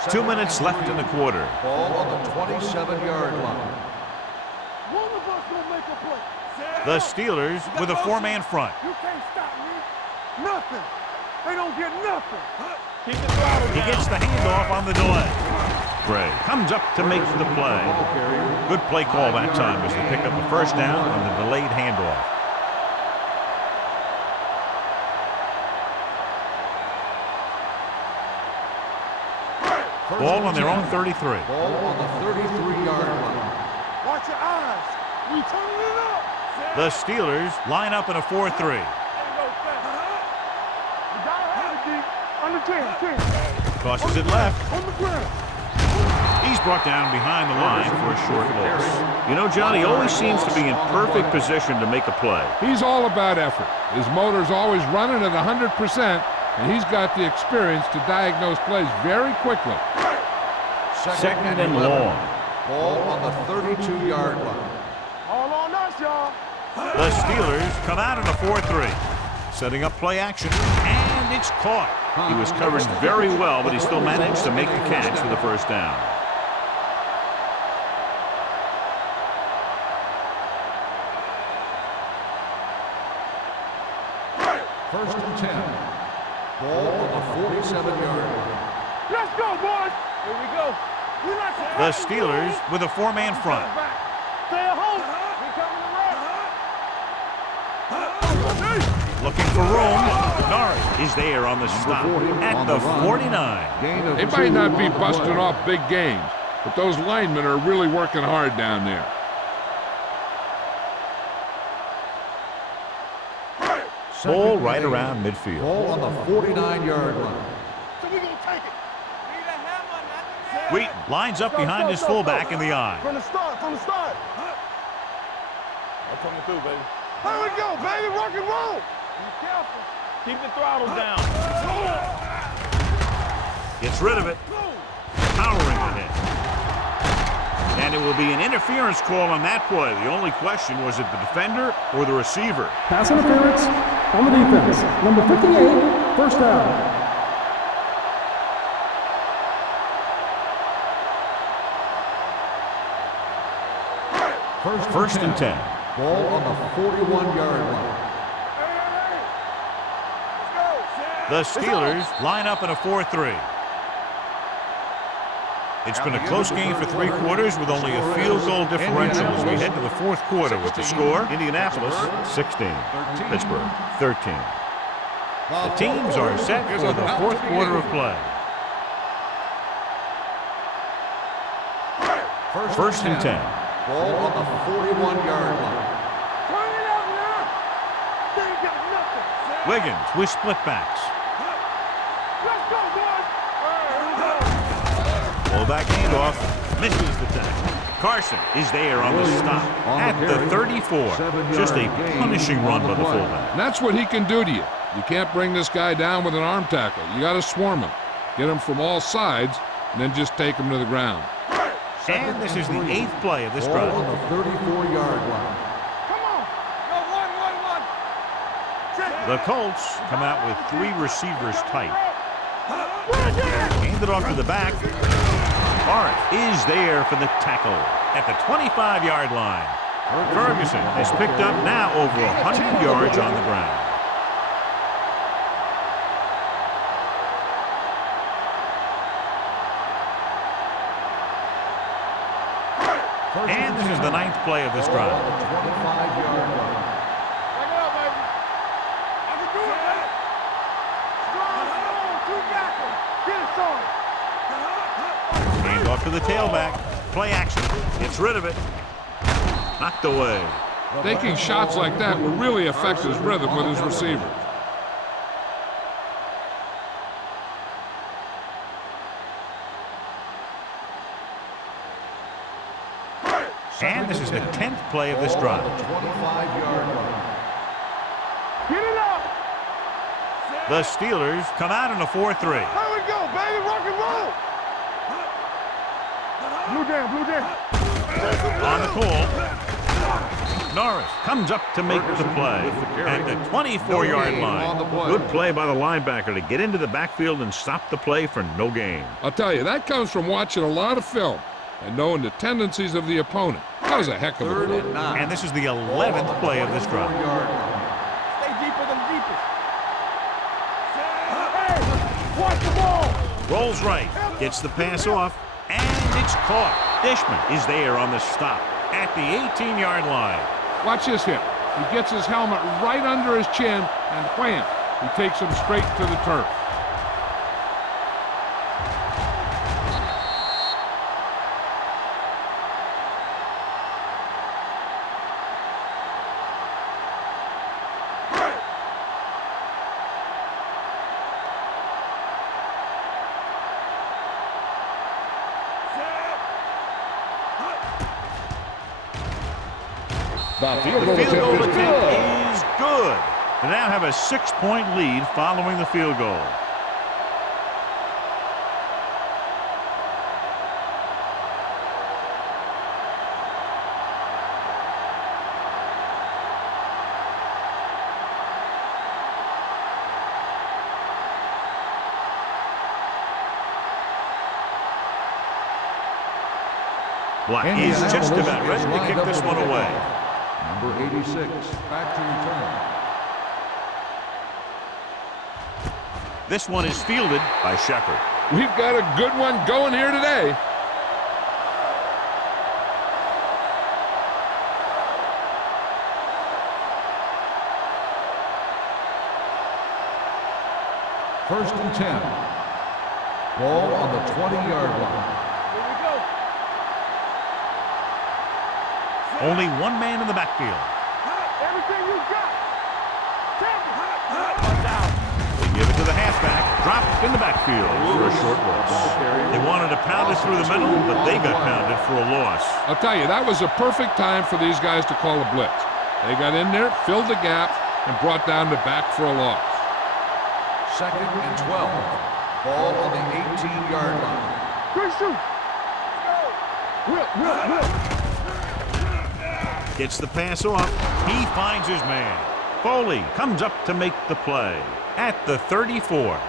Two minutes left in the quarter. Ball on the 27-yard line. One of us will make a play. The Steelers with a 4-man front. You can't stop me. Nothing. They don't get nothing. Keep the throttle down. He gets the handoff on the delay. Gray comes up to make the play. Good play call that time as they pick up a first down on the delayed handoff. Ball on their own 33. Ball on the 33-yard line. Watch your eyes. We turning it up. The Steelers line up in a 4-3. Ain't no fast. You gotta have it, D. Under 10. Tosses it left. On the ground. He's brought down behind the line for a short loss. You know, John, he always seems to be in perfect position to make a play. He's all about effort. His motor's always running at 100%, and he's got the experience to diagnose plays very quickly. Second and long. Ball on the 32-yard line. All on us, y'all. The Steelers come out in a 4-3. Setting up play action, and it's caught. He was covered very well, but he still managed to make the catch for the first down. First and 10. Ball on the 47-yard line. Let's go, boys. Here we go. The Steelers with a four-man front. Stay at home. We coming to run. Looking for room. Norris is there on the stop at the 49. They might not be busting off big games, but those linemen are really working hard down there. Ball right around midfield. Ball on the 49-yard line. So we gonna take it. Wheaton lines up behind his fullback in the eye. From the start, from the start. I'm coming through, baby. Here we go, baby. Rock and roll. Be careful. Keep the throttle down. Gets rid of it. Powering ahead. And it will be an interference call on that play. The only question was it the defender or the receiver. Pass interference on the defense. Number 58, first down. First and 10. Ball on the 41-yard line. The Steelers line up in a 4-3. It's been a close game for three quarters with only a field goal differential as we head to the fourth quarter with the score, Indianapolis 16, Pittsburgh 13. The teams are set for the fourth quarter of play. First and 10. Ball on the 41-yard line. Turn it up now. They ain't got nothing. Wiggins with split-backs. Let's go, boys. Fullback handoff. Misses the tackle. Carson is there on the stop at the 34. Just a punishing run by the fullback. And that's what he can do to you. You can't bring this guy down with an arm tackle. You got to swarm him. Get him from all sides, and then just take him to the ground. And this is the 8th play of this Ball drive. on the 34-yard line. Come on. Go, one. The Colts come out with three receivers tight. Hand it off to the back. Barrett is there for the tackle at the 25-yard line. Ferguson has picked up now over 100 yards on the ground. And this is the 9th play of this drive. 25-yard line. Back it up, baby. I can do it, baby. Strong, two backers. Get it started. Hand off to the tailback. Play action. Gets rid of it. Knocked away. Taking shots like that will really affect his rhythm with his receivers. And this is the 10th play of this drive. 25-yard line. Get it up. The Steelers come out in a 4-3. Here we go, baby. Rock and roll. Blue down. On the call. Norris comes up to make the play at the 24-yard line. Good play by the linebacker to get into the backfield and stop the play for no gain. I'll tell you, that comes from watching a lot of film and knowing the tendencies of the opponent. That was a heck of a play. And this is the 11th play of this drive. Stay deeper than deepest. Hey, watch the ball. Rolls right, gets the pass off, and it's caught. Dishman is there on the stop at the 18-yard line. Watch this hit. He gets his helmet right under his chin, and wham, he takes him straight to the turf. The field goal attempt is good. They now have a 6-point lead following the field goal. Black is just about ready to kick this one away. Number 86, back to return. This one is fielded by Shepard. We've got a good one going here today. First and 10. Ball on the 20-yard line. Here we go. Only one man in the backfield. Everything you got. They give it to the halfback. Dropped in the backfield for a short loss. They wanted to pound it through the middle, but they got pounded for a loss. I'll tell you, that was a perfect time for these guys to call a blitz. They got in there, filled the gap, and brought down the back for a loss. Second and 12. Ball on the 18-yard line. Great shoot. Gets the pass off. He finds his man. Foley comes up to make the play at the 34.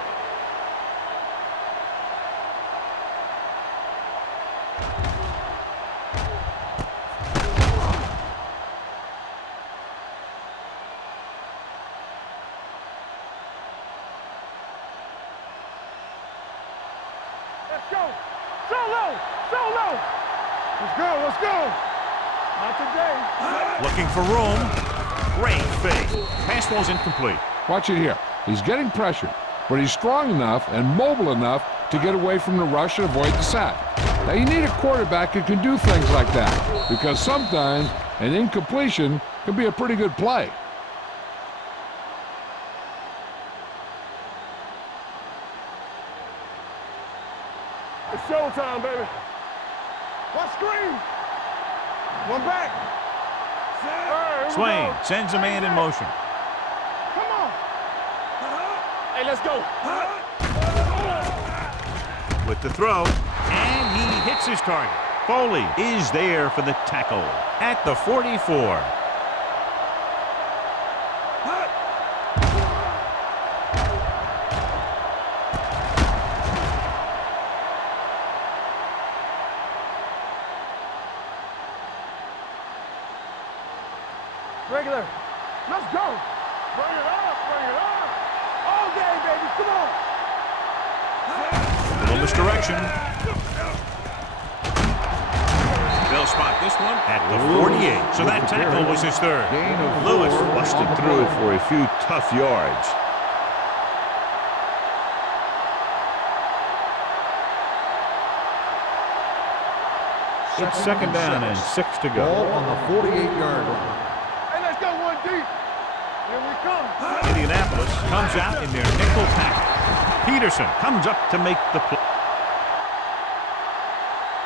Let's go. Solo. Solo. Let's go. Let's go. Not today. Looking for room. Great fake. Pass ball's incomplete. Watch it here. He's getting pressured, but he's strong enough and mobile enough to get away from the rush and avoid the sack. Now, you need a quarterback who can do things like that, because sometimes an incompletion can be a pretty good play. It's showtime, baby. One screen. One back. Here we Swain go. sends a man in motion. Come on. Hey, let's go. With the throw, and he hits his target. Foley is there for the tackle at the 44. Regular. Let's go. Bring it up. Bring it up. All day, baby. Come on. A little misdirection. They'll spot this one at the 48. So that tackle was his third. Lewis Busted through for a few tough yards. It's second down and 6 to go. Ball on the 48-yard line. Hey, let's go one deep. Here we come. Indianapolis comes out in their nickel package. Peterson comes up to make the play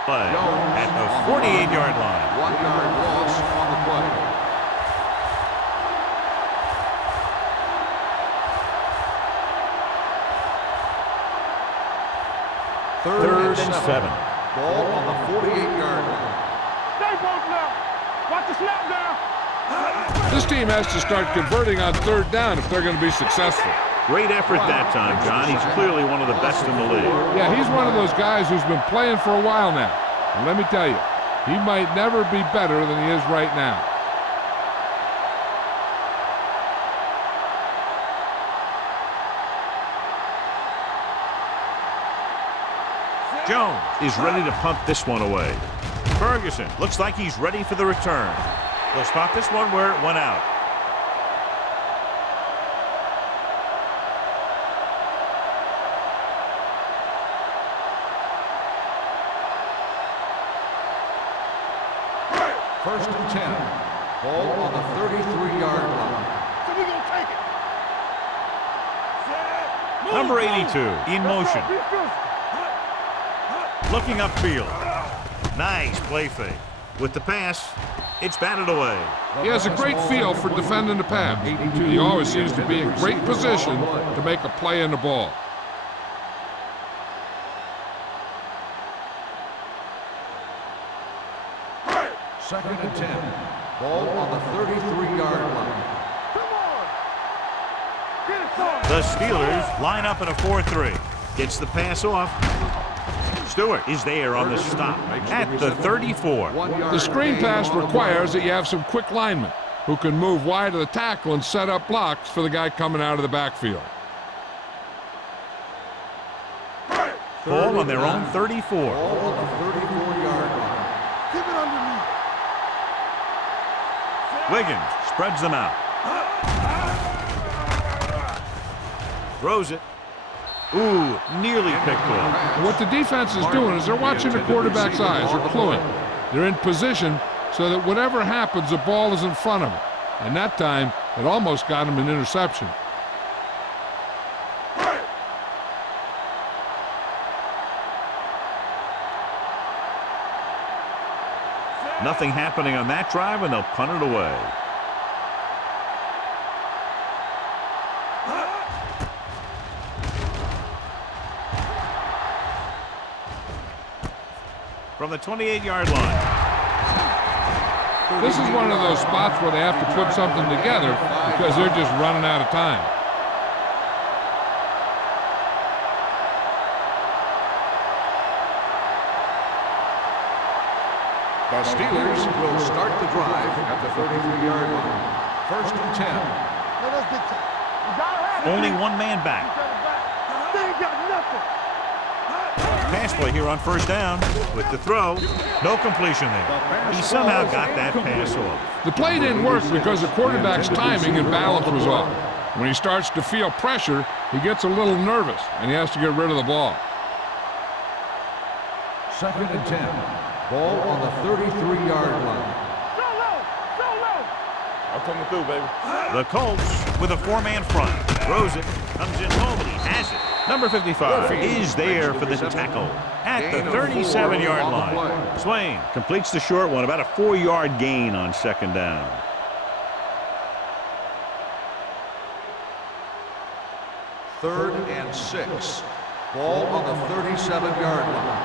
at the 48-yard line. 1-yard loss on the play. Third and 7. Ball on the 48-yard line. Stay broken up. Watch the snap down. This team has to start converting on third down if they're going to be successful. Great effort that time, John. He's clearly one of the best in the league. Yeah, he's one of those guys who's been playing for a while now. And let me tell you, he might never be better than he is right now. Jones Is ready to punt this one away. Ferguson looks like he's ready for the return. They'll spot this one where it went out. First and 10. Ball on the 33-yard line. So we're going to take it. Number 82 in motion. Looking upfield. Nice play fake. With the pass, it's batted away. He has a great feel for defending the pass. He always seems to be in great position to make a play in the ball. Second and 10. Ball on the 33-yard line. Come on. Get it started. The Steelers line up in a 4-3. Gets the pass off. Stewart is there on the stop at the 34. The screen pass requires that you have some quick linemen who can move wide of the tackle and set up blocks for the guy coming out of the backfield. Ball on their own 34. Ball on the 34-yard line. Keep it underneath. Wiggins spreads them out. Throws it. Ooh, nearly picked off. What the defense is doing is they're watching the quarterback's eyes. They're cluing. They're in position so that whatever happens, the ball is in front of them. And that time, it almost got him an interception. Nothing happening on that drive, and they'll punt it away. From the 28-yard line. This is one of those spots where they have to put something together because they're just running out of time. The Steelers will start the drive at the 33-yard line. 1st and 10. No, that's big time. You gotta have it. Only one man back. They ain't got nothing. Pass play here on 1st down with the throw. No completion there. He somehow got that pass off. The play didn't work because the quarterback's timing and balance was off. When he starts to feel pressure, he gets a little nervous, and he has to get rid of the ball. 2nd and 10. Ball on the 33-yard line. Go low. Go low. I'm coming through, baby. The Colts with a 4-man front. Throws it. Comes in low, but he has it. Number 55 is there for the tackle at the 37-yard line. Swain completes the short one, about a 4-yard gain on 2nd down. Third and 6. Ball on the 37-yard line.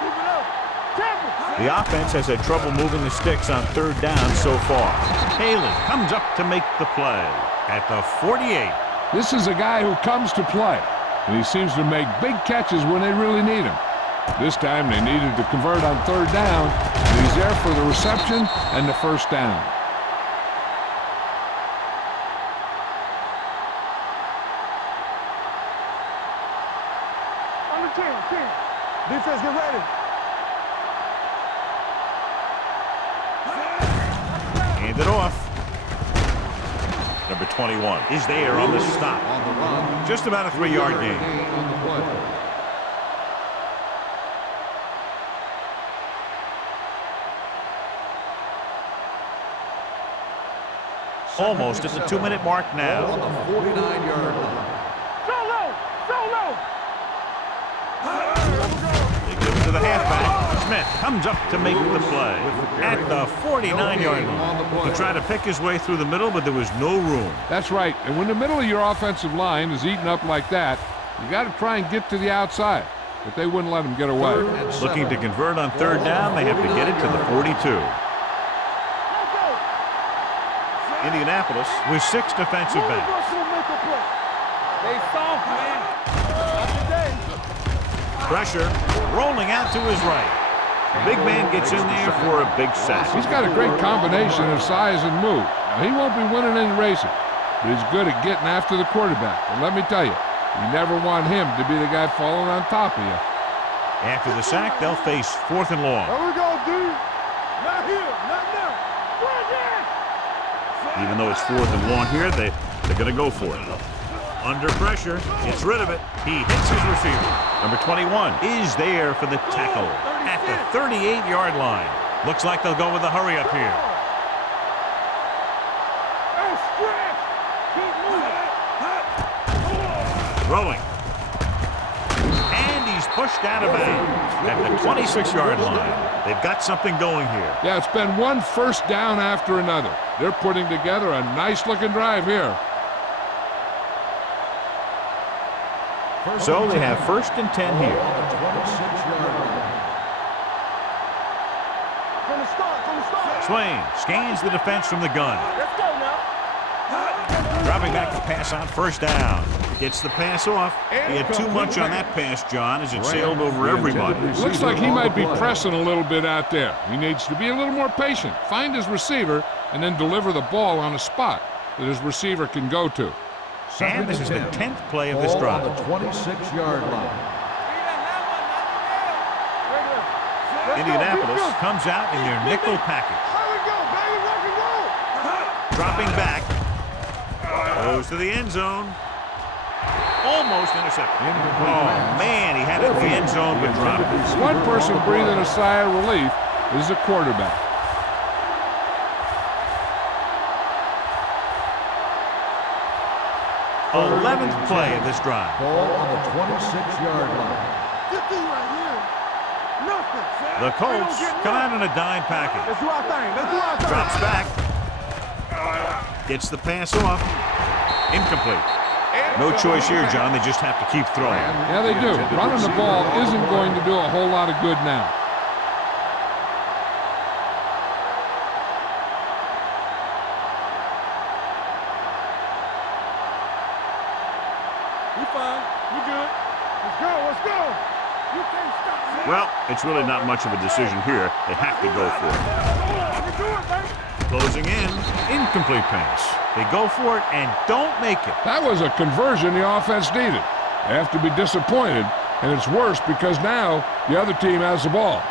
Keep it up. Temple. The offense has had trouble moving the sticks on 3rd down so far. Haley comes up to make the play at the 48. This is a guy who comes to play, and he seems to make big catches when they really need him. This time they needed to convert on 3rd down, and he's there for the reception and the 1st down. On the 10. Defense, get ready. Hand it off. Number 21 is there on the stop. On the run. Just about a 3-yard gain. On the play. Almost at the 2-minute mark On now. the 49-yard line. Go low. Go low. They give it to the halfback. Smith comes up to make the play at the 49-yard line. He tried to pick his way through the middle, but there was no room. That's right. And when the middle of your offensive line is eaten up like that, you got to try and get to the outside. But they wouldn't let him get away. Looking to convert on 3rd down, they have to get it to the 42. Indianapolis with 6 defensive backs. They soft, man. Not today. Pressure rolling out to his right. The big man gets in there for a big sack. He's got a great combination of size and move. Now, he won't be winning any races, but he's good at getting after the quarterback. And let me tell you, you never want him to be the guy falling on top of you. After the sack, they'll face 4th and long. There we go, dude. Not here. Not now. Even though it's 4th and long here, they're going to go for it. Under pressure, gets rid of it. He hits his receiver. Number 21 is there for the tackle at the 38-yard line. Looks like they'll go with a hurry up here. Throwing. And he's pushed out of bounds at the 26-yard line. They've got something going here. Yeah, it's been one 1st down after another. They're putting together a nice-looking drive here. So they have 1st and 10 here. From the start. Swain scans the defense from the gun. Let's go now. Dropping back to pass on 1st down. Gets the pass off. He had too much on that pass, John, as it sailed over everybody. Looks like he might be pressing a little bit out there. He needs to be a little more patient, find his receiver, and then deliver the ball on a spot that his receiver can go to. And this is the 10th play of this drive. On the 26-yard line. Indianapolis comes out in their nickel package. Dropping back. Goes to the end zone. Almost intercepted. Oh, man, he had it in the end zone but dropped it. One person breathing a sigh of relief is the quarterback. 11th play of this drive. Ball on the 26-yard line. The Colts come out in a dime package. Let's do our thing. Let's do our thing. Drops back. Gets the pass off. Incomplete. No choice here, John. They just have to keep throwing. Yeah, they do. Running the ball isn't going to do a whole lot of good now. We fine. We good. Let's go. Let's go. You can't stop me. Well, it's really not much of a decision here. They have to go for it. We do it, baby. Closing in. Incomplete pass. They go for it and don't make it. That was a conversion the offense needed. They have to be disappointed, and it's worse because now the other team has the ball.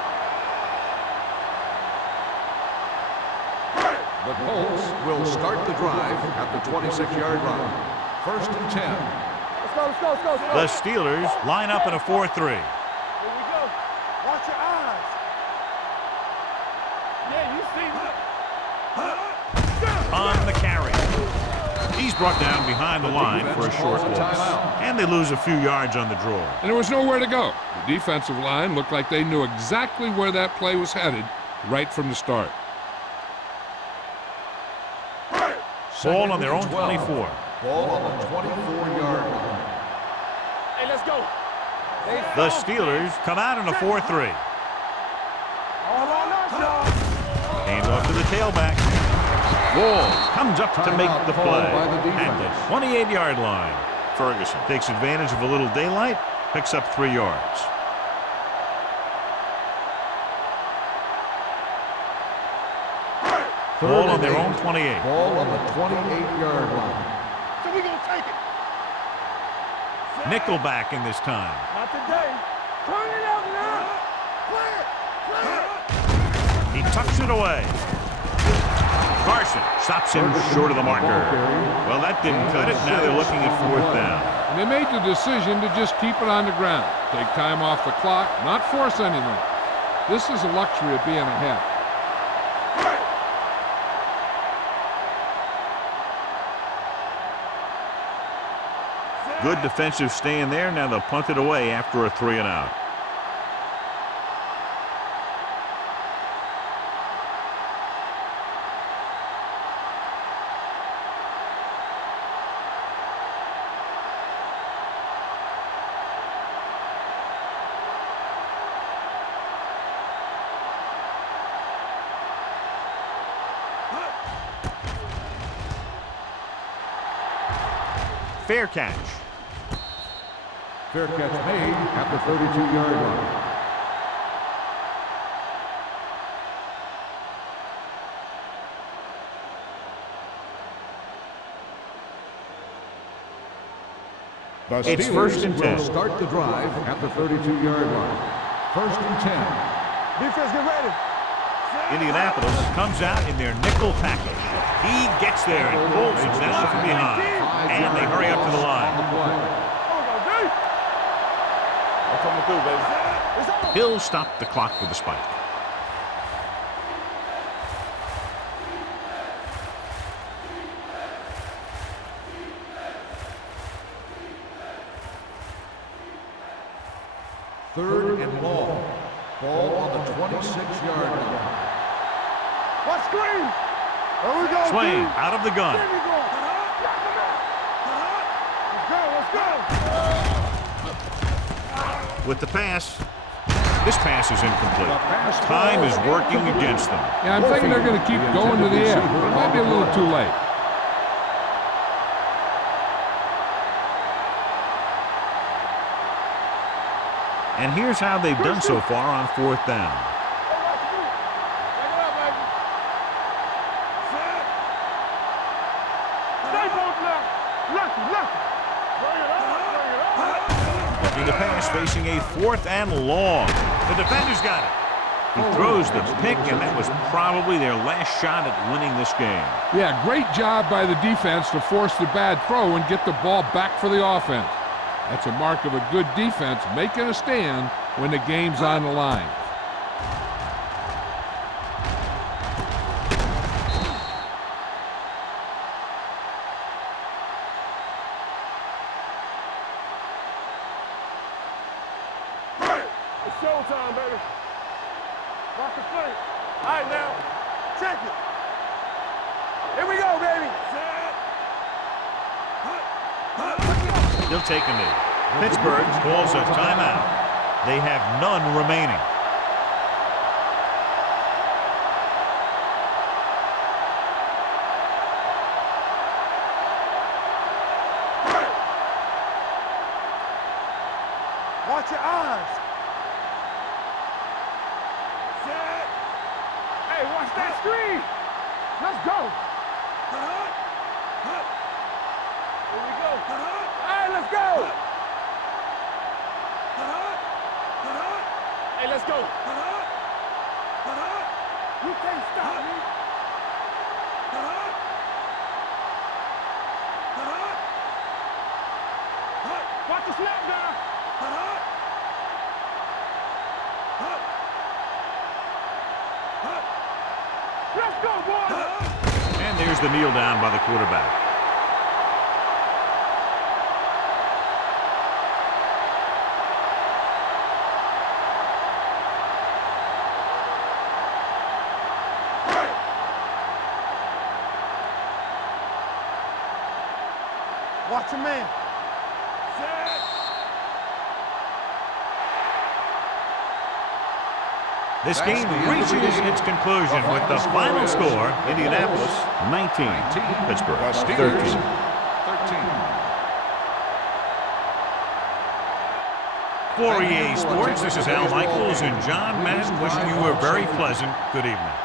The Colts will start the drive at the 26-yard line. 1st and 10. Let's go. Let's go. Let's go. Let's go. The Steelers line up in a 4-3. Here we go. Watch your eyes. Yeah, you see that. On the carry. He's brought down behind the line for a short loss. And they lose a few yards on the draw. And there was nowhere to go. The defensive line looked like they knew exactly where that play was headed right from the start. Ball on their own 24. Ball on the 24-yard line. Hey, let's go. The Steelers come out in a 4-3. All on us, y'all. Hands off to the tailback. Wolves comes up to make the play at the 28-yard line. Ferguson takes advantage of a little daylight, picks up 3 yards. Ball on their own 28. Ball on the 28-yard line. So we gonna take it. Nickelback in this time. Not today. Turn it out now. Play it. Play it. He tucks it away. Carson stops him short of the marker. Well, that didn't cut it. Now they're looking at 4th down. And they made the decision to just keep it on the ground. Take time off the clock, not force anything. This is a luxury of being ahead. Good defensive stand there. Now they'll punt it away after a 3-and-out. Fair catch. Fair catch made at the 32-yard line. The It's Steelers 1st and 10. will start the drive at the 32-yard line. 1st and 10. Defense, get ready. Indianapolis comes out in their nickel package. He gets there and pulls it down from behind. And they hurry up to the line. Coming through, baby. He'll stop the clock with a spike. Third and long. Ball on the 26-yard line. What screen? There we go. Swain Steve. out of the gun. There we go. Let's go. With the pass. This pass is incomplete. Time is working against them. Yeah, I'm thinking they're going to keep going to the air. It might be a little too late. And here's how they've done so far on 4th down. Looking to pass, facing a 4th and long. The defender's got it. He throws the pick, and that was probably their last shot at winning this game. Yeah, great job by the defense to force the bad throw and get the ball back for the offense. That's a mark of a good defense making a stand when the game's on the line. It's showtime, baby. Watch the play. All right, now, check it. Here we go, baby. He'll take a knee. Pittsburgh calls a timeout. They have none remaining. Watch your eyes. Hey, watch that screen. Let's go. Here we go. All right, let's go. Hey, let's go. You can't stop me. Watch the snap down. Let's go, boys. And there's the kneel down by the quarterback. Watch your man. This game reaches its conclusion with the final score, Indianapolis 19, Pittsburgh 13. For EA Sports, this is Al Michaels and John Madden wishing you a very pleasant good evening.